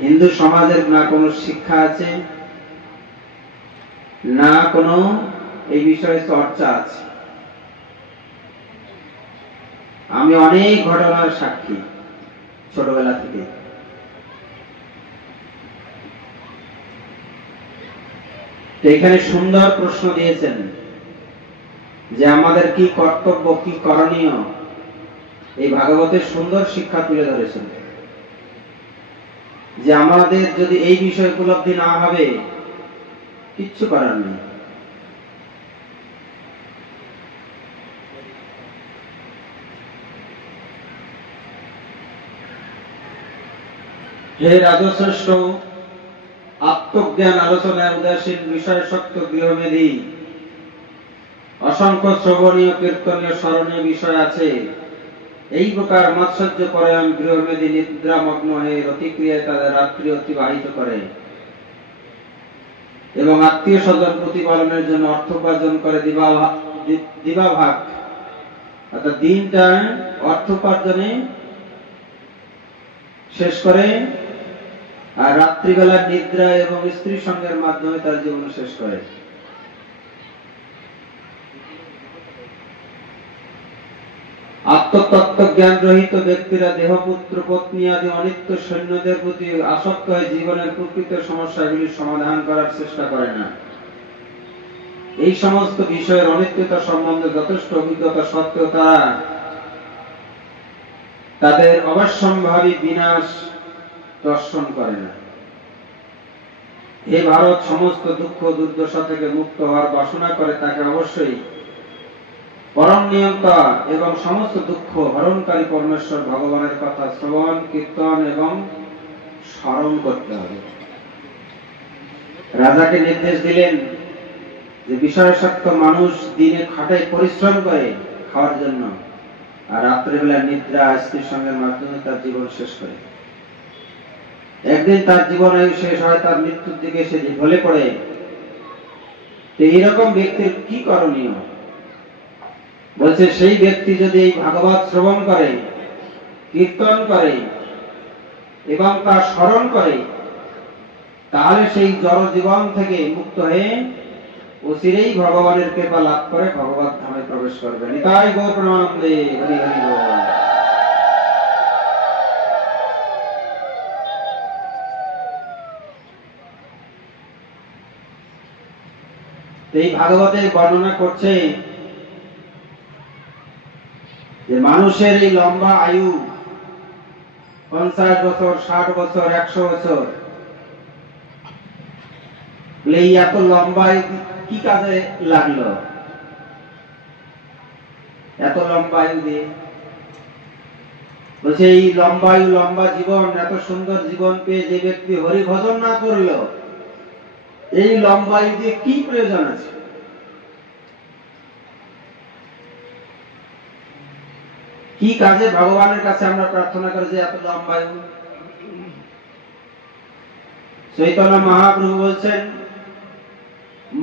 হিন্দু সমাজের না কোনো শিক্ষা আছে, না কোনো এই বিষয়ে চর্চা আছে। আমি অনেক ঘটনার সাক্ষী ছোটবেলা থেকে। এখানে সুন্দর প্রশ্ন দিয়েছেন যে আমাদের কি কর্তব্য, কি করণীয়, এই ভাগবতের সুন্দর শিক্ষা তুলে ধরেছেন যে আমাদের যদি এই বিষয় উপলব্ধি না হবে, কিচ্ছু করার নেই। হে রাজশ্রেষ্ঠ, আত্মজ্ঞান আলোচনায় উদাসীন বিষয়শক্ত গৃহমেধি, অসংখ্য শ্রবণীয় কীর্তনীয় স্মরণীয় বিষয় আছে। এই প্রকার মৎসর্য পরায়ণ গৃহমেধি নিদ্রামগ্ন হয়ে রতিক্রিয়ায় তাদের রাত্রি অতিবাহিত করে এবং আত্মীয় স্বজন প্রতিপালনের জন্য অর্থ উপার্জন করে দিবাভাগ, অর্থাৎ দিনটা অর্থ উপার্জনে শেষ করে, আর রাত্রিবেলা নিদ্রা এবং স্ত্রী সঙ্গের মাধ্যমে তার জীবন শেষ করে। আত্মতত্ত্ব জ্ঞান রহিত ব্যক্তিরা দেহপুত্র পত্নী আদি অনিত্য সৈন্যদের প্রতি আসক্ত হয়ে জীবনের প্রকৃত সমস্যাগুলির সমাধান করার চেষ্টা করে না। এই সমস্ত বিষয়ের অনিত্যতা সম্বন্ধে যথেষ্ট অভিজ্ঞতা সত্ত্বেও তারা তাদের অবশ্যম্ভাবী বিনাশ দর্শন করে না। হে ভারত, সমস্ত দুঃখ দুর্দশা থেকে মুক্ত হওয়ার বাসনা করে তাকে অবশ্যই পরম নিয়ন্তা এবং সমস্ত দুঃখ হরণকারী পরমেশ্বর ভগবানের কথা শ্রবণ, কীর্তন এবং স্মরণ করতে হবে। রাজাকে নির্দেশ দিলেন যে বিষয়াসক্ত মানুষ দিনে খাটায় পরিশ্রম করে খাওয়ার জন্য, আর রাত্রিবেলা নিদ্রা স্ত্রীর সঙ্গের মাধ্যমে তার জীবন শেষ করে। একদিন তার জীবন আয়ু শেষ হয়, তার মৃত্যুর দিকে সে ঢলে পড়ে। তো এইরকম ব্যক্তির কি করণীয়? বলছে সেই ব্যক্তি যদি এই ভাগবত শ্রবণ করে, কীর্তন করে এবং তার স্মরণ করে, তাহলে সেই জড় জীবন থেকে মুক্ত হয়ে অচিরেই ভগবানের কৃপা লাভ করে ভগবত ধামে প্রবেশ করবে। নিতাই গৌর প্রেমানন্দে, হরি হরি বল। এই ভাগবতে বর্ণনা করছে যে মানুষের এই লম্বা আয়ু 50 বছর, 60 বছর, 100 বছর, এই এত লম্বা কি কাজে লাগলো? এত লম্বা আয়ু দিয়ে বলছে এই লম্বা আয়ু, লম্বা জীবন, এত সুন্দর জীবন পেয়ে যে ব্যক্তি হরি ভজন না করলো, এই লম্বা আয়ু দিয়ে কি প্রয়োজন আছে? কি কাজে ভগবানের কাছে আমরা প্রার্থনা করি যে এত লম্বায়ু? চৈতন্য মহাপ্রভু বলছেন,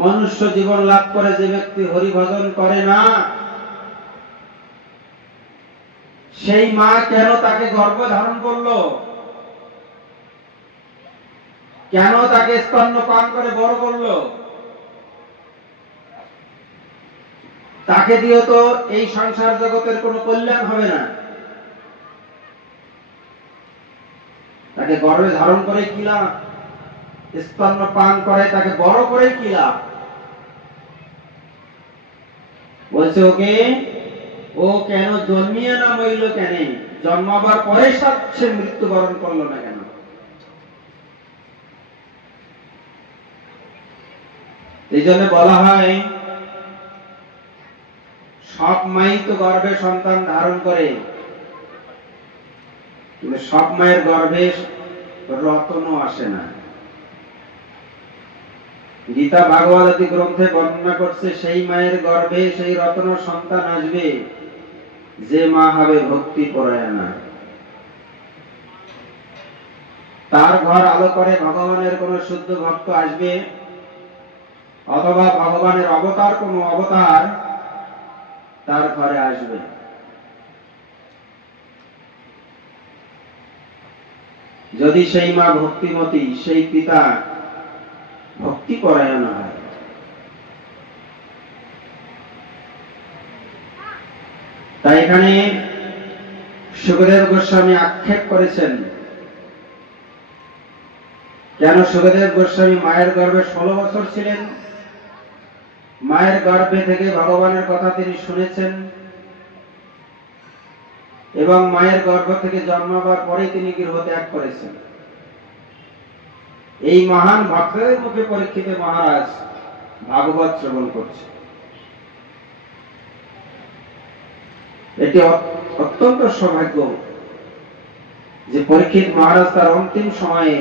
মনুষ্য জীবন লাভ করে যে ব্যক্তি হরি ভজন করে না, সেই মা কেন তাকে গর্ভ ধারণ করলো? কেন তাকে স্তন্যপান করে বড় করলো? তাকে দিয়ে তো এই সংসার জগতের কোনো কল্যাণ হবে না। তাকে গর্ভে ধারণ করে কি লাভ? স্তন্যপান করে তাকে বড় করে কি লাভ? বলছে ওকে, ও কেন জন্মিয়ে না মইল কেন? জন্মাবার পরে সে মৃত্যুবরণ করলো না কেন? এই জন্য বলা হয়, সব মাই তো গর্ভে সন্তান ধারণ করে, কিন্তু সব মায়ের গর্ভে রতনও আসে না। গীতা ভাগবত আদি গ্রন্থে বর্ণনা করছে, সেই মায়ের গর্ভে সেই রত্ন সন্তান আসবে যে মা হবে ভক্তি পরায়ণা। তার ঘর আলো করে ভগবানের কোন শুদ্ধ ভক্ত আসবে, অথবা ভগবানের অবতার কোন অবতার তার ঘরে আসবে। যদি সেই মা ভক্তিমতী, সেই পিতা ভক্তি পরায়ণ হয়। তাই এখানে সুখদেব গোস্বামী আক্ষেপ করেছেন, কেন সুখদেব গোস্বামী মায়ের গর্ভে 16 বছর ছিলেন, মায়ের গর্ভে থেকে ভগবানের কথা তিনি শুনেছেন, এবং মায়ের গর্ভ থেকে জন্মাবার পরে তিনি গৃহ ত্যাগ করেছেন। এই মহান ভক্তের মুখে পরীক্ষিত মহারাজ ভাগবত শ্রবণ করছে। এটি অত্যন্ত সৌভাগ্য যে পরীক্ষিত মহারাজ তার অন্তিম সময়ে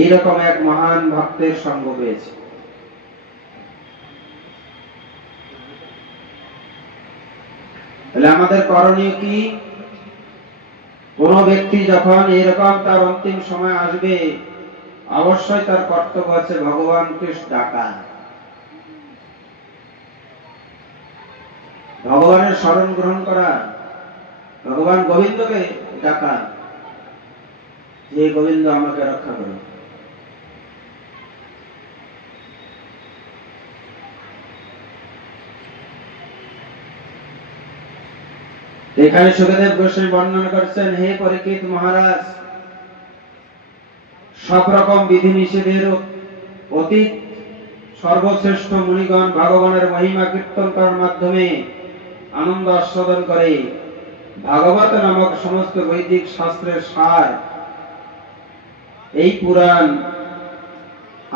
এইরকম এক মহান ভক্তের সঙ্গ পেয়েছে। তাহলে আমাদের করণীয় কি? কোন ব্যক্তি যখন এরকম তার অন্তিম সময় আসবে, অবশ্যই তার কর্তব্য আছে ভগবানকে ডাকা, ভগবানের শরণ গ্রহণ করা, ভগবান গোবিন্দকে ডাকা, যে গোবিন্দ আমাকে রক্ষা করো। এখানে সুখদেব গোস্বামী বর্ণনা করছেন, হে পরীক্ষিত মহারাজ, সব রকম বিধি নিষেধের অতীত সর্বশ্রেষ্ঠ মুনিগণ ভগবানের মহিমা কীর্তন করার মাধ্যমে আনন্দ আস্বাদন করে। ভাগবত নামক সমস্ত বৈদিক শাস্ত্রের সার এই পুরাণ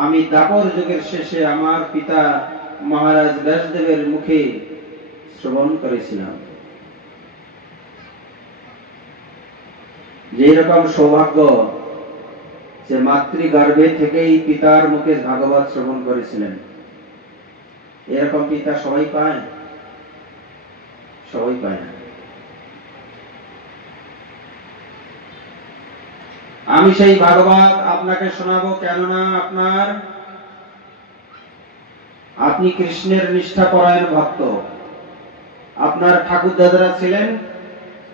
আমি দ্বাপর যুগের শেষে আমার পিতা মহারাজ ব্যাসদেবের মুখে শ্রবণ করেছিলাম। যে রকম সৌভাগ্য যে মাতৃগর্ভে থেকেই পিতার মুখে ভাগবত শ্রবণ করেছিলেন, এরকম পিতা সবাই পায়? সবাই পায় না। আমি সেই ভাগবত আপনাকে শোনাবো, কেননা আপনি কৃষ্ণের নিষ্ঠাপরায়ণ ভক্ত। আপনার ঠাকুর দাদারা ছিলেন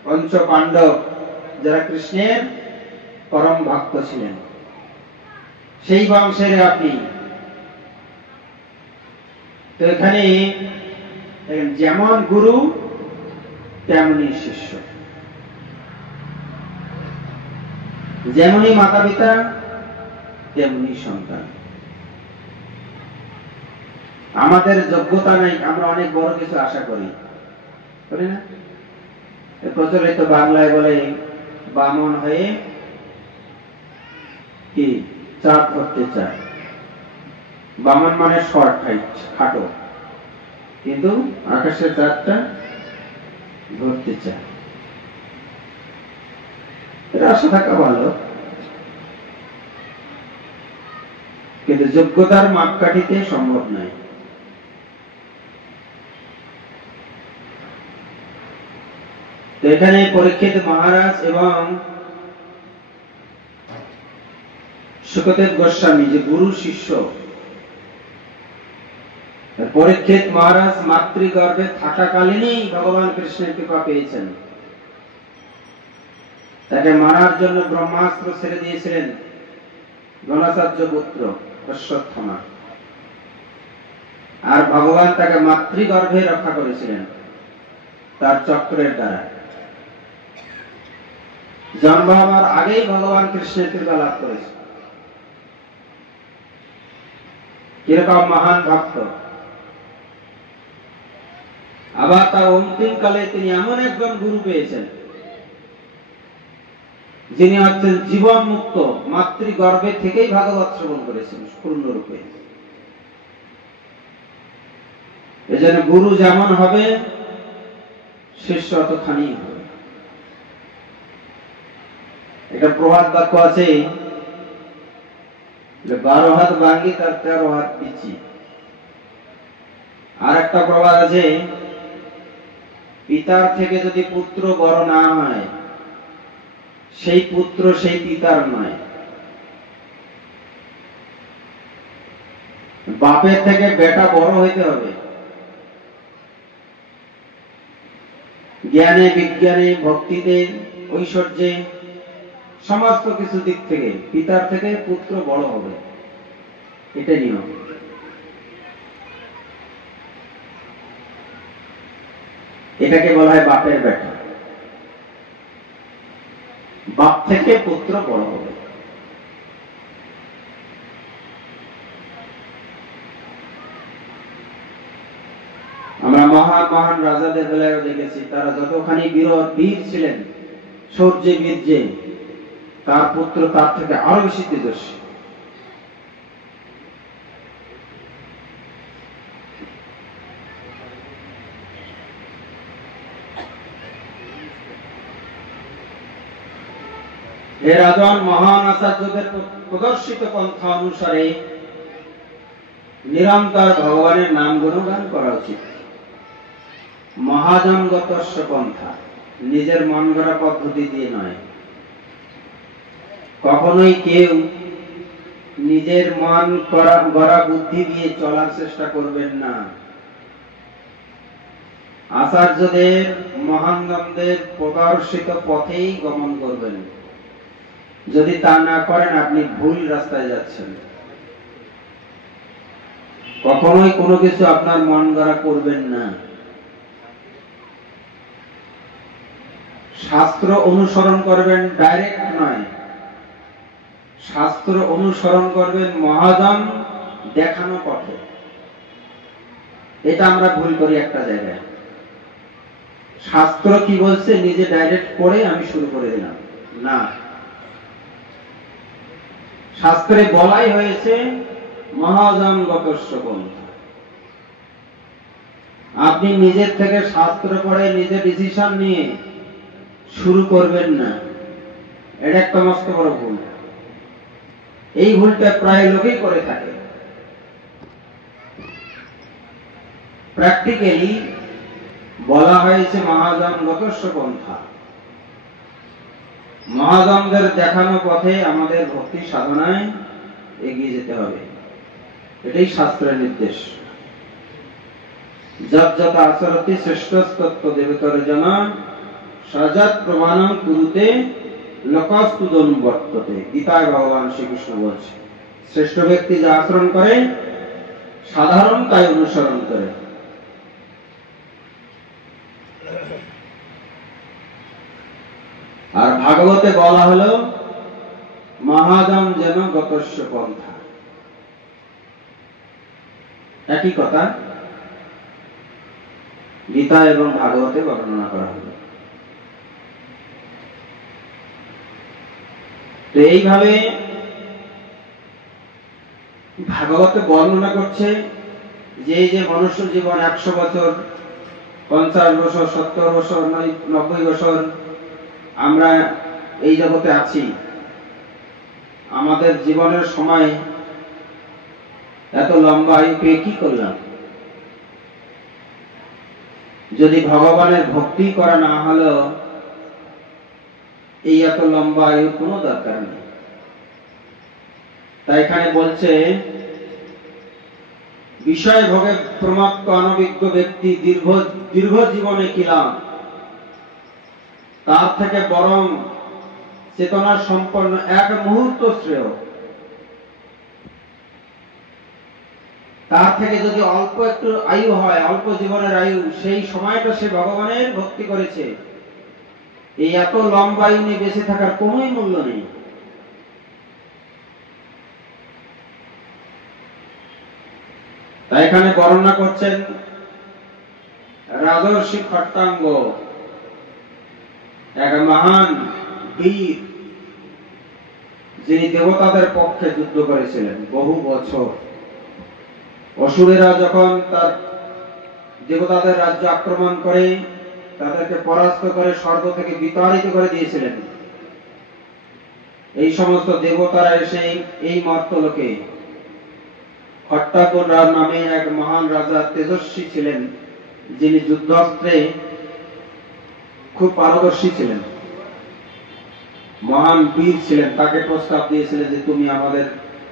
পঞ্চ পাণ্ডব, যারা কৃষ্ণের পরম ভক্ত ছিলেন, সেই বংশের আপনি। তো এখানে যেমন গুরু তেমনি শিষ্য, যেমনি মাতা পিতা তেমনি সন্তান। আমাদের যোগ্যতা নাই, আমরা অনেক বড় কিছু আশা করি না? প্রচলিত বাংলায় বলে, বামন হয়ে কি চাঁদ ধরতে চায়। বামন মানে শর্ট হাইট, খাটো, কিন্তু আকাশের চাঁদটা ধরতে চায়। এটা আশা থাকা ভালো, কিন্তু যোগ্যতার মাপকাঠিতে সম্ভব নয়। তো এখানে পরীক্ষিত মহারাজ এবং সুখদেব গোস্বামী যে গুরু শিষ্য, পরীক্ষিত মহারাজ মাতৃগর্ভে থাকাকালীনই ভগবান কৃষ্ণের কৃপা পেয়েছেন। তাকে মারার জন্য ব্রহ্মাস্ত্র ছেড়ে দিয়েছিলেন গণাচার্য পুত্র অশ্বত্থামা, আর ভগবান তাকে মাতৃগর্ভে রক্ষা করেছিলেন তার চক্রের দ্বারা। জন্ম হওয়ার আগেই ভগবান কৃষ্ণের কৃপা লাভ করেছে। কিরকম মহান ভক্ত! আবার তার অন্তিম কালে তিনি এমন একজন গুরু পেয়েছেন যিনি হচ্ছেন জীবন মুক্ত, মাতৃগর্ভে থেকেই ভাগবত শ্রবণ করেছেন পূর্ণরূপে। এজন্য গুরু যেমন হবে শিষ্য অতখানি হবে। একটা প্রবাদ বাক্য আছে, 12 হাত ভাঙ্গি তার 13 হাত পিছি। আর একটা প্রবাদ আছে, পিতার থেকে যদি পুত্র বড় না হয় সেই পুত্র সেই পিতার নয়। বাপের থেকে বেটা বড় হইতে হবে, জ্ঞানে বিজ্ঞানে ভক্তিতে ঐশ্বর্যে সমস্ত কিছু দিক থেকে পিতার থেকে পুত্র বড় হবে, এটা নিয়ম। এটাকে বলা হয় বাপের বেটা। বাপ থেকে পুত্র বড় হবে। আমরা মহান মহান রাজাদের বেলায় দেখেছি, তারা যতখানি বীর ছিলেন শৌর্যে বীর্যে, তার পুত্র তার থেকে আরো বেশি তেজস্বী। হে রাজন, মহান আচার্যদের প্রদর্শিত পন্থা অনুসারে নিরন্তর ভগবানের নাম গুণগান করা উচিত। মহাজনগত পন্থা, নিজের মন গড়া পদ্ধতি দিয়ে নয়। কখনোই কেউ নিজের মন গড়া বুদ্ধি দিয়ে চলার চেষ্টা করবেন না। আচার্যদের মহানন্দের প্রদর্শিত পথেই গমন করবেন। যদি তা না করেন আপনি ভুল রাস্তায় যাচ্ছেন। কখনোই কোনো কিছু আপনার মন গড়া করবেন না। শাস্ত্র অনুসরণ করবেন, ডাইরেক্ট নয়। শাস্ত্র অনুসরণ করবেন মহাজন দেখানো পথে। এটা আমরা ভুল করি একটা জায়গায়। শাস্ত্র কি বলছে নিজে ডাইরেক্ট পড়ে আমি শুরু করে দিলাম, না। শাস্ত্রে বলাই হয়েছে মহাজনগত পন্থা। আপনি নিজের থেকে শাস্ত্র পড়ে নিজে ডিসিশন নিয়ে শুরু করবেন না, এটা একটা মস্ত বড় ভুল। এই ভুলটা প্রায় লোকেই করে থাকে। প্র্যাকটিক্যালি বলা হয়েছে মহাজনগত পন্থা। মহাজনদের দেখানো পথে আমাদের ভক্তি সাধনায় এগিয়ে যেতে হবে, এটাই শাস্ত্রের নির্দেশ। যত যত আচরতি শ্রেষ্ঠস্তত্ত্ব দেবতর জনা সজাত প্রমাণম কুরুতে লোকস্তুদনুবর্ততে। গীতায় ভগবান শ্রীকৃষ্ণ বলছে, শ্রেষ্ঠ ব্যক্তি যা আচরণ করে সাধারণ তাই অনুসরণ করে। আর ভাগবতে বলা হলো মহাজন যেন গতস্য পন্থা। একই কথা গীতা এবং ভাগবতে বর্ণনা করা হলো। তো এইভাবে ভাগবতে বর্ণনা করছে যে এই যে মনুষ্য জীবন 100 বছর, 50 বছর, 70 বছর, 90 বছর আমরা এই জগতে আছি। আমাদের জীবনের সময় এত লম্বা আয়ু পেয়ে কি করলাম? যদি ভগবানের ভক্তি করা না হলো এই এত লম্বা আয়ুর কোনো দরকার নেই। তাই এখানে বলছে বিষয় ভোগে প্রমত্ত অনভিজ্ঞ ব্যক্তি দীর্ঘ জীবনে কি লাভ, তার থেকে বরং চেতনা সম্পন্ন এক মুহূর্ত শ্রেয়। তার থেকে যদি অল্প একটু আয়ু হয়, অল্প জীবনের আয়ু, সেই সময়টা সে ভগবানের ভক্তি করেছে, এই এত লম্বা আয়ু নিয়ে বেঁচে থাকার কোনোই মূল্য নেই। তাই এখানে বর্ণনা করছেন রাজর্ষি খট্টাঙ্গ, এক মহান বীর, যিনি দেবতাদের পক্ষে যুদ্ধ করেছিলেন বহু বছর। অসুরেরা যখন তার দেবতাদের রাজ্য আক্রমণ করে, তাদেরকে পরাস্ত করে স্বর্গ থেকে বিতাড়িত করে দিয়েছিলেন, এই সমস্ত দেবতারা এসে এই মর্তলোকে খট্টাঙ্গ নামে এক মহান রাজা তেজস্বী ছিলেন, যিনি যুদ্ধাস্ত্রে খুব পারদর্শী ছিলেন, মহান বীর ছিলেন। তাকে প্রস্তাব দিয়েছিলেন যে তুমি আমাদের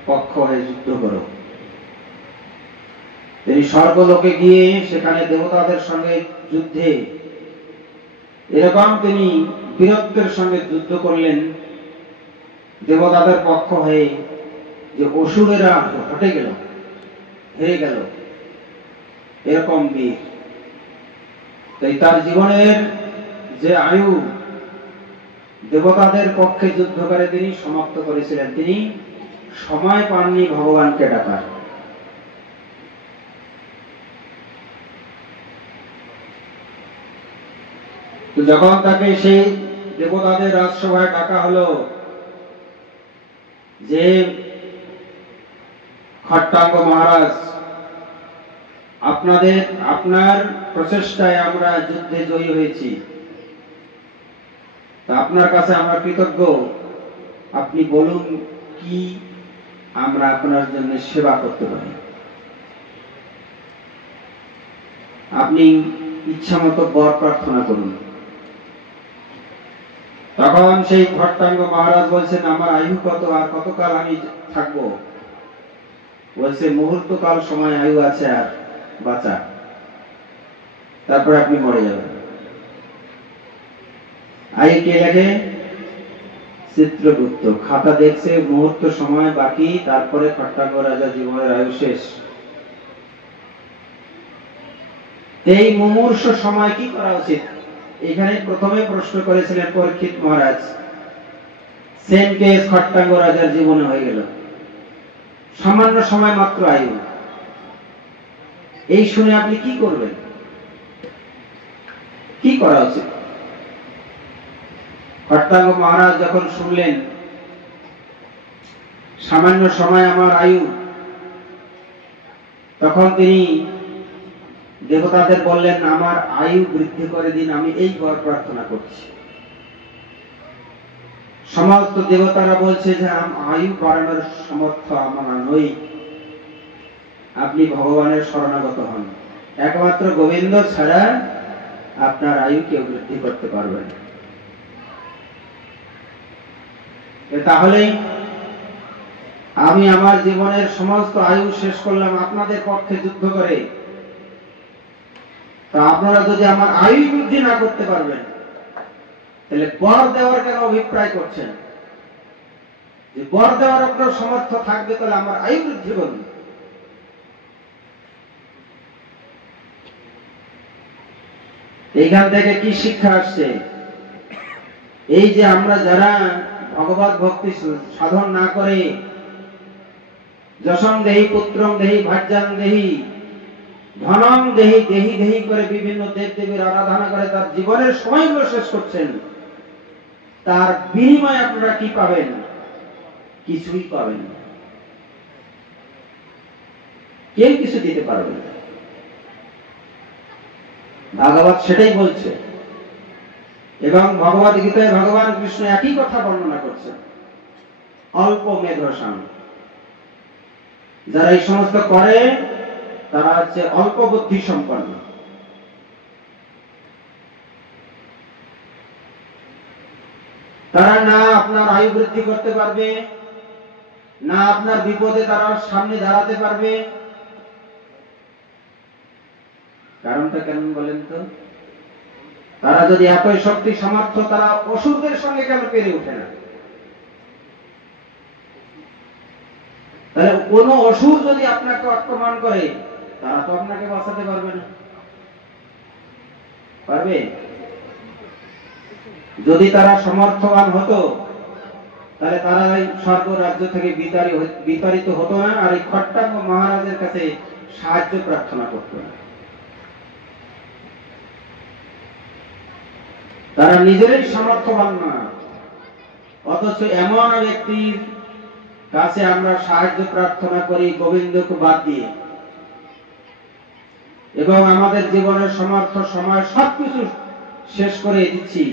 পক্ষ হয়ে যুদ্ধ করো। তিনি স্বর্গলোকে গিয়ে সেখানে দেবতাদের সঙ্গে যুদ্ধে এরকম তিনি বীরত্বের সঙ্গে যুদ্ধ করলেন দেবতাদের পক্ষ হয়ে, যে অসুরেরা হটে গেল, হেরে গেল, এরকম বীর। তাই তার জীবনের যে আয়ু দেবতাদের পক্ষে যুদ্ধ করে তিনি সমাপ্ত করেছিলেন, তিনি সময় পাননি ভগবানকে ডাকার। যখন তাকে সেই দেবতাদের রাজসভায় ডাকা হলো যে খট্টাঙ্গ মহারাজ, আপনার প্রচেষ্টায় আমরা যুদ্ধে জয়ী হয়েছি, তা আপনার কাছে আমরা কৃতজ্ঞ। আপনি বলুন কি আমরা আপনার জন্য সেবা করতে পারি। আপনি ইচ্ছামতো বর প্রার্থনা করুন। তখন সেই খট্টাঙ্গ মহারাজ বলছেন, আমার আয়ু কত, আর কতকাল আমি থাকবো? বলছে মুহূর্তকাল সময় আয়ু আছে আর বাঁচা, তারপরে আপনি মরে যাবেন। আয়ু কে লেখে? চিত্রগুপ্ত। খাতা দেখছে মুহূর্ত সময় বাকি, তারপরে খট্টাঙ্গ রাজা জীবনের আয়ু শেষ। এই মুমূর্ষ সময় কি করা উচিত? এখানে প্রথমে প্রশ্ন করেছিলেন পরীক্ষিত মহারাজ। সেম কেস খট্টাঙ্গ রাজার জীবনে হয়ে গেল। সামান্য সময় মাত্র আয়ু, এই শুনে আপনি কি করবেন? কি করা উচিত? খট্টাঙ্গ মহারাজ যখন শুনলেন সামান্য সময় আমার আয়ু, তখন তিনি দেবতাদের বললেন, আমার আয়ু বৃদ্ধি করে দিন, আমি এই বর প্রার্থনা করছি। সমস্ত দেবতারা বলছে যে আয়ু বাড়ানোর সমর্থ আমরা নই, আপনি ভগবানের শরণাগত হন, একমাত্র গোবিন্দ ছাড়া আপনার আয়ু কেউ বৃদ্ধি করতে পারবেন। তাহলে আমি আমার জীবনের সমস্ত আয়ু শেষ করলাম আপনাদের পক্ষে যুদ্ধ করে, তা আপনারা যদি আমার আয়ু বৃদ্ধি না করতে পারবেন, তাহলে বর দেওয়ার কেন অভিপ্রায় করছেন? যে বর দেওয়ার আপনার সমর্থ থাকবে, তাহলে আমার আয়ু বৃদ্ধি করুন। এইখান থেকে কি শিক্ষা আসছে? এই যে আমরা যারা ভগবত ভক্তি সাধন না করে যশং দেহি পুত্রং দেহি ভাজ্যাং দেহি ধনং দেহি দেহি দেহি করে বিভিন্ন দেব দেবীর আরাধনা করে তার জীবনের সময়গুলো শেষ করছেন, তার বিনিময়ে আপনারা কি পাবেন? কিছুই পাবেন না। কেউ কিছু দিতে পারবে না। ভাগবত সেটাই বলছে, এবং ভগবত গীতায় ভগবান কৃষ্ণ একই কথা বর্ণনা করছেন। অল্প মেধসাম, যারা এই সমস্ত করে তারা হচ্ছে অল্প বুদ্ধি সম্পন্ন। তারা না আপনার আয়ু বৃদ্ধি করতে পারবে, না আপনার বিপদে তারা সামনে দাঁড়াতে পারবে। কারণটা কেমন বলেন তো? তারা যদি এতই শক্তি সামর্থ্য, তারা অসুরদের সঙ্গে কেন পেরে ওঠে না? তাহলে কোন অসুর যদি আপনাকে আক্রমণ করে, তারা তো আপনাকে বাঁচাতে পারবে না। পারবে? যদি তারা সমর্থবান হতো, তাহলে তারা এই স্বর্গ রাজ্য থেকে বিতাড়িত হতো না, আর এই খট্টাঙ্গ মহারাজের কাছে সাহায্য প্রার্থনা করতো না। তারা নিজেরাই সমর্থবান না, অথচ এমন ব্যক্তির কাছে আমরা সাহায্য প্রার্থনা করি গোবিন্দকে বাদ দিয়ে, এবং আমাদের জীবনের সমর্থ সময় সবকিছু শেষ করে দিচ্ছি।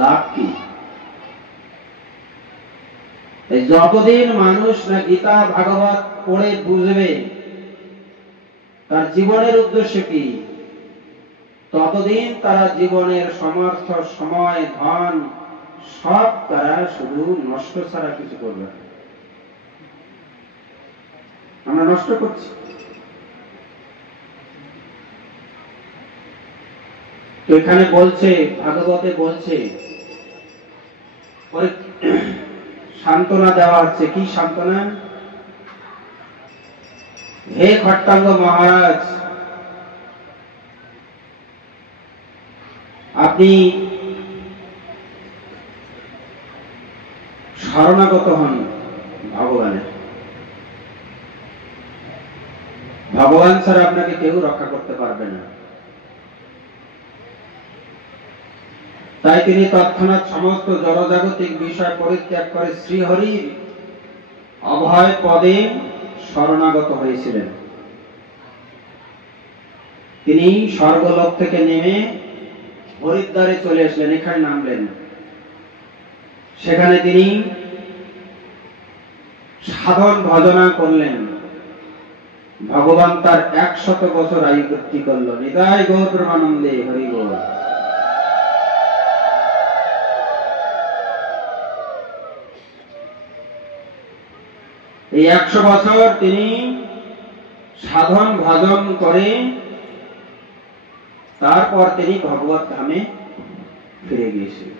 লাভ কি? যতদিন মানুষ না গীতা ভাগবত পড়ে বুঝবে তার জীবনের উদ্দেশ্য কি, ততদিন তারা জীবনের সমর্থ সময় ধন সব তারা শুধু নষ্ট ছাড়া কিছু করবে না। আমরা নষ্ট করছি। তো এখানে বলছে, ভাগবতে বলছে, সান্ত্বনা দেওয়া হচ্ছে। কি সান্ত্বনা? হে খট্টাঙ্গ মহারাজ, আপনি শরণাগত হন ভগবানের। ভগবান ছাড়া আপনাকে কেউ রক্ষা করতে পারবে না। তাই তিনি তৎক্ষণাৎ সমস্ত জড়জাগতিক বিষয় পরিত্যাগ করে শ্রীহরির অভয় পদে শরণাগত হয়েছিলেন। তিনি স্বর্গলোক থেকে নেমে হরিদ্বারে চলে আসলেন, এখানে নামলেন। সেখানে তিনি সাধন ভজনা করলেন। ভগবান তার 100 বছর আয়ু বৃদ্ধি করল। নিতাই গৌর প্রেমানন্দে, হরি গৌর। এই 100 বছর তিনি সাধন ভজন করে তারপর তিনি ভগবত ধামে ফিরে গিয়েছিলেন।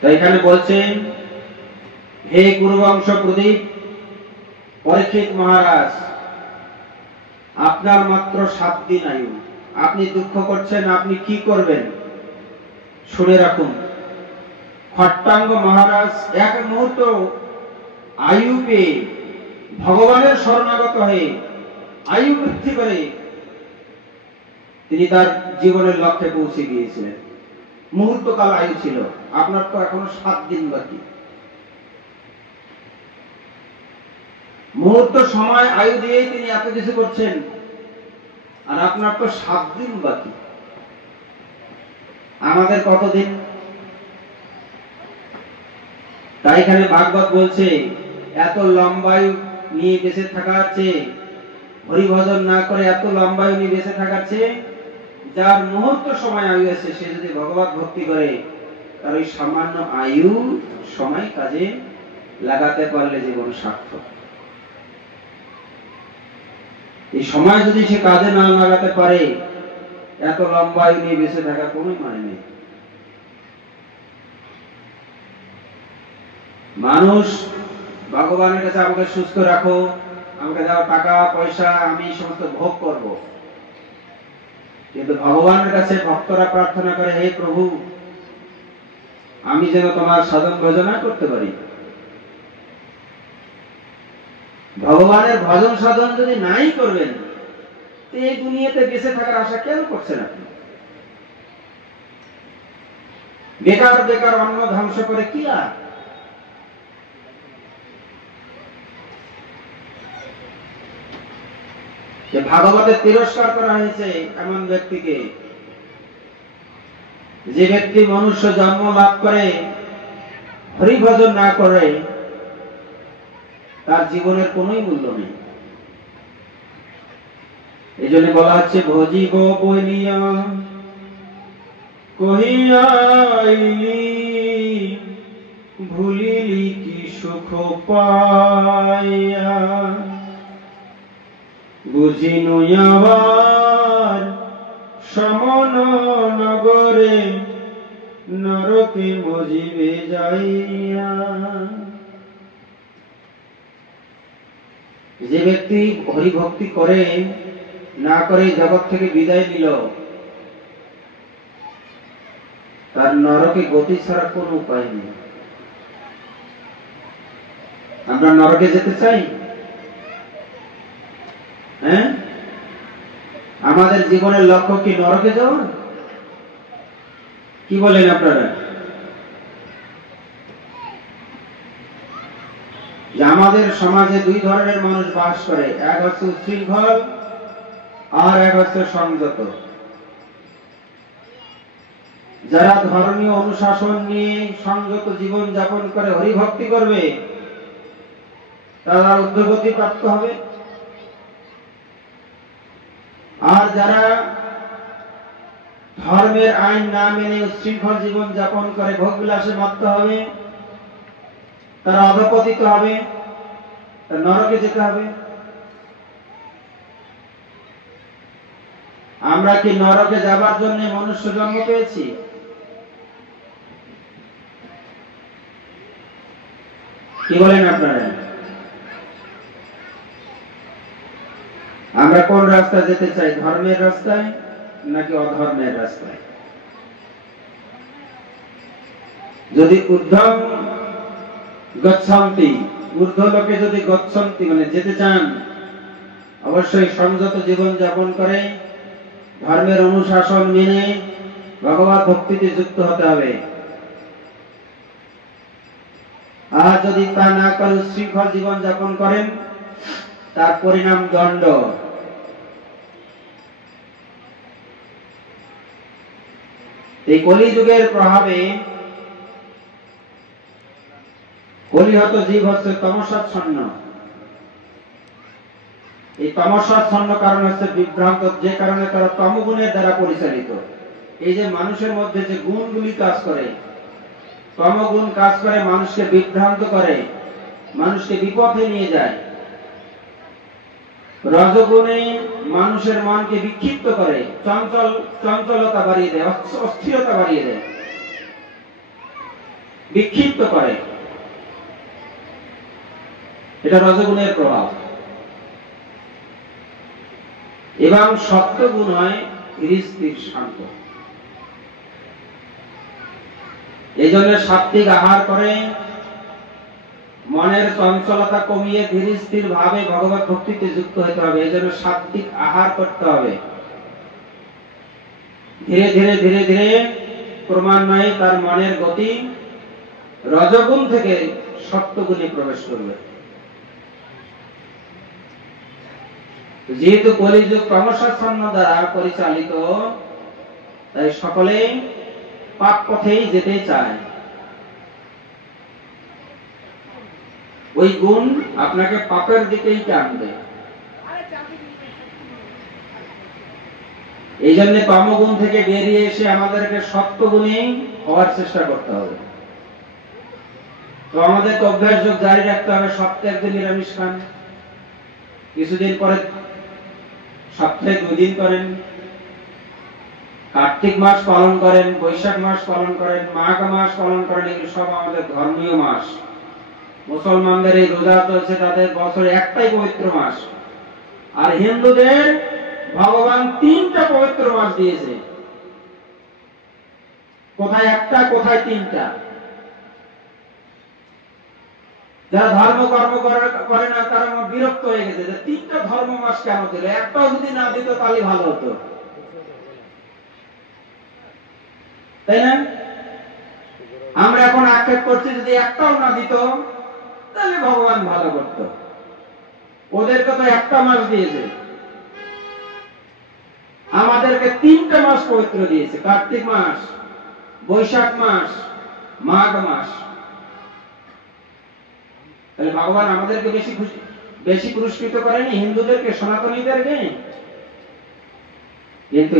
তাই এখানে বলছেন, হে কুরুবংশ প্রদীপ পরীক্ষিত মহারাজ, আপনার মাত্র 7 দিন আয়ু। আপনি দুঃখ করছেন, আপনি কি করবেন? শুনে রাখুন, খট্টাঙ্গ মহারাজ এক মুহূর্ত আয়ু পেয়ে ভগবানের শরণাগত হয়ে আয়ু বৃদ্ধি করে তিনি তার জীবনের লক্ষ্যে পৌঁছে গিয়েছিলেন। মুহূর্তকাল আয়ু ছিল, আপনার তো এখনো 7 দিন বাকি। মুহূর্ত সময় আয়ু দিয়েই তিনি এত কিছু করছেন, আর আপনার তো 7 দিন বাকি। আমাদের কতদিন? তাই এখানে ভাগবত বলছে, এত লম্বায়ু নিয়ে বেঁচে থাকার চেয়ে, হরিভজন না করে এত লম্বায়ু নিয়ে বেঁচে থাকার চেয়ে, যার মুহূর্ত সময় আয়ু আছে সে যদি ভগবত ভক্তি করে, তার ওই সামান্য আয়ু সময় কাজে লাগাতে পারলে জীবন সার্থক। এই সময় যদি সে কাজে না লাগাতে পারে, এত লম্বা আয়ু নিয়ে বেঁচে থাকার কোনো মানে নেই। মানুষ ভগবানের কাছে আমাকে সুস্থ রাখো, আমাকে দাও টাকা পয়সা, আমি সমস্ত ভোগ করব, কিন্তু ভগবানের কাছে ভক্তরা প্রার্থনা করে, হে প্রভু, আমি যেন তোমার সাধন ভজনা করতে পারি। ভগবানের ভজন সাধন যদি নাই করবেন, এই দুনিয়াতে বেঁচে থাকার আশা কেন করছেন আপনি? বেকার বেকার অন্ন ধ্বংস করে কি লাভ? ভাগবতে তিরস্কার করা হয়েছে এমন ব্যক্তিকে, যে ব্যক্তি মনুষ্য জন্ম লাভ করে হরিভজন না করে, তার জীবনের কোন মূল্য নেই। এই জন্য বলা হচ্ছে ভজিব বলিয়া কহিয়াইলি ভুলিলি কি সুখ পাইয়া বুঝিনু আবার সমন নগরে নরকে মজিবে যাইয়া। যে ব্যক্তি হরিভক্তি করে না করে জগৎ থেকে বিদায় নিল, তার নরকে গতি ছাড়া কোনো উপায় নেই। আমরা নরকে যেতে চাই? হ্যাঁ, আমাদের জীবনের লক্ষ্য কি নরকে যাওয়া? কি বলেন আপনারা? যে আমাদের সমাজে দুই ধরনের মানুষ বাস করে, এক হচ্ছে উচ্ছৃঙ্খল আর এক হচ্ছে সংযত। যারা ধর্মীয় অনুশাসন নিয়ে সংযত জীবন যাপন করে হরিভক্তি করবে, তারা উদ্যোগতি প্রাপ্ত হবে। আর যারা ধর্মের আইন না মেনে উচ্ছৃঙ্খল জীবন যাপন করে ভোগবিলাসে মত্ত হবে, তারা অধঃপতিত হবে, নরকে যেতে হবে। আমরা কি নরকে যাবার জন্য মনুষ্য জন্ম পেয়েছি? কি বলেন আপনারা? আমরা কোন রাস্তায় যেতে চাই, ধর্মের রাস্তায় নাকি অধর্মের রাস্তায়? যদি ঊর্ধ্বং গচ্ছন্তি, ঊর্ধ্ব লোকে যদি গচ্ছন্তি মানে যেতে চান, অবশ্যই সংযত জীবন যাপন করে ধর্মের অনুশাসন মেনে ভগবত ভক্তিতে যুক্ত হতে হবে। আর যদি তা না করে উচ্ছৃঙ্খল জীবন যাপন করেন, তার পরিণাম দণ্ড। এই কলিযুগের প্রভাবে কলিহত জীব হচ্ছে তমসাচ্ছন্ন। এই তমসাচ্ছন্ন কারণ হচ্ছে বিভ্রান্ত, যে কারণে তারা তমগুণের দ্বারা পরিচালিত। এই যে মানুষের মধ্যে যে গুণগুলি কাজ করে, তমগুণ কাজ করে মানুষকে বিভ্রান্ত করে, মানুষকে বিপথে নিয়ে যায়। রজগুণে মানুষের মনকে বিক্ষিপ্ত করে, চঞ্চলতা বাড়িয়ে দেয়, অস্থিরতা বাড়িয়ে দেয়, বিক্ষিপ্ত করে। এটা রজগুণের প্রভাব। এবং সত্যগুণ হয় ধীর স্থির শান্ত। এই জন্য সাত্বিক আহার করে মনের চঞ্চলতা কমিয়ে ধীর স্থির ভাবে ভগবত ভক্তিতে যুক্ত হতে হবে। এই জন্য সাত্বিক আহার করতে হবে। ধীরে ধীরে ধীরে ধীরে ক্রমান্বয়ে তার মনের গতি রজগুণ থেকে সত্যগুণে প্রবেশ করবে। যেহেতু কলিযুগ ক্রমশাচ্ছন্ন দ্বারা পরিচালিত, তাই সকলেই পাপ পথেই যেতে চায়। ওই গুণ আপনাকে পাপের দিকেই টানবে। এই জন্য তমগুণ থেকে বেরিয়ে এসে আমাদেরকে সত্যগুণেই হওয়ার চেষ্টা করতে হবে। তো আমাদেরকে অভ্যাস যোগ জারি রাখতে হবে। সপ্তাহে একদিন নিরামিষ খান, কিছুদিন পরে সপ্তাহে 2 দিন করেন, কার্তিক মাস পালন করেন, বৈশাখ মাস পালন করেন, মাঘ মাস পালন করেন। এগুলো সব আমাদের ধর্মীয় মাস। মুসলমানদের এই রোজা চলছে, তাদের বছরে একটাই পবিত্র মাস। আর হিন্দুদের ভগবান 3টা পবিত্র মাস দিয়েছে। কোথায় একটা, কোথায় 3টা? যারা ধর্ম কর্ম করে না, তারা বিরক্ত হয়ে গেছে যে 3টা ধর্ম মাস কেন দিল, একটাও যদি না দিত তাহলে ভালো হতো, তাই না? আমরা এখন আক্ষেপ করছি যদি একটাও না দিত তাহলে ভগবান ভালো করত। ওদেরকে তো একটা মাস দিয়েছে, আমাদেরকে 3টা মাস পবিত্র দিয়েছে। কার্তিক মাস, বৈশাখ মাস, মাঘ মাস। তাহলে ভগবান আমাদেরকে বেশি পুরস্কৃত করেনি হিন্দুদেরকে, সনাতনীদেরকে? কিন্তু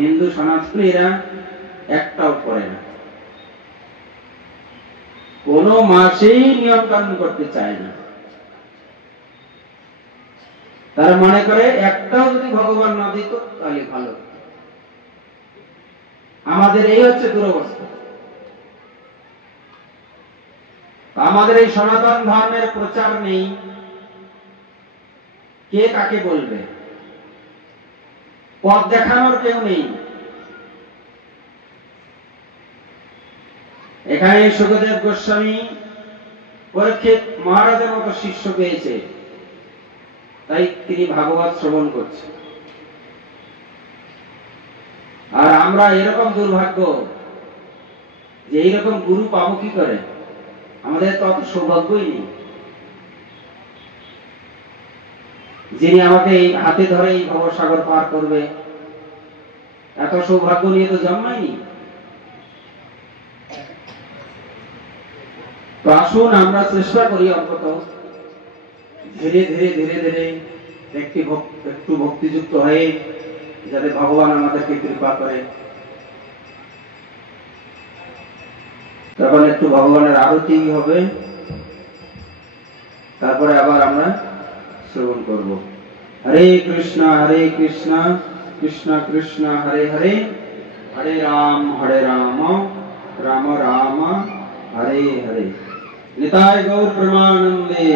হিন্দু সনাতনীরা একটাও করে না, কোন মাসেই নিয়ম কানুন করতে চায় না। তারা মনে করে একটাও যদি ভগবান না দিত তাহলে ভালো। আমাদের এই হচ্ছে দুরবস্থা। আমাদের এই সনাতন ধর্মের প্রচার নেই, কে কাকে বলবে, পথ দেখানোর কেউ নেই। এখানে সুখদেব গোস্বামী পরীক্ষিত মহারাজের মতো শিষ্য পেয়েছে, তাই তিনি ভাগবত শ্রবণ করছে। আর আমরা এরকম দুর্ভাগ্য যে এইরকম গুরু পাবো কি করে, আমাদের তো অত সৌভাগ্যই নেই যিনি আমাকে এই হাতে ধরে এই ভবসাগর পার করবে। এত সৌভাগ্য নিয়ে তো জন্মায়নি। তো আসুন আমরা চেষ্টা করি অন্তত ধীরে ধীরে ধীরে ধীরে একটু ভক্তিযুক্ত হয়ে, যাতে ভগবান আমাদেরকে কৃপা করে। তখন একটু ভগবানের আরতি হবে, তারপরে আবার আমরা শ্রবণ করব। হরে কৃষ্ণ কৃষ্ণ কৃষ্ণ হরে হরে, হরে রাম রাম রাম হরে হরে। নিতাই গৌর প্রেমানন্দে।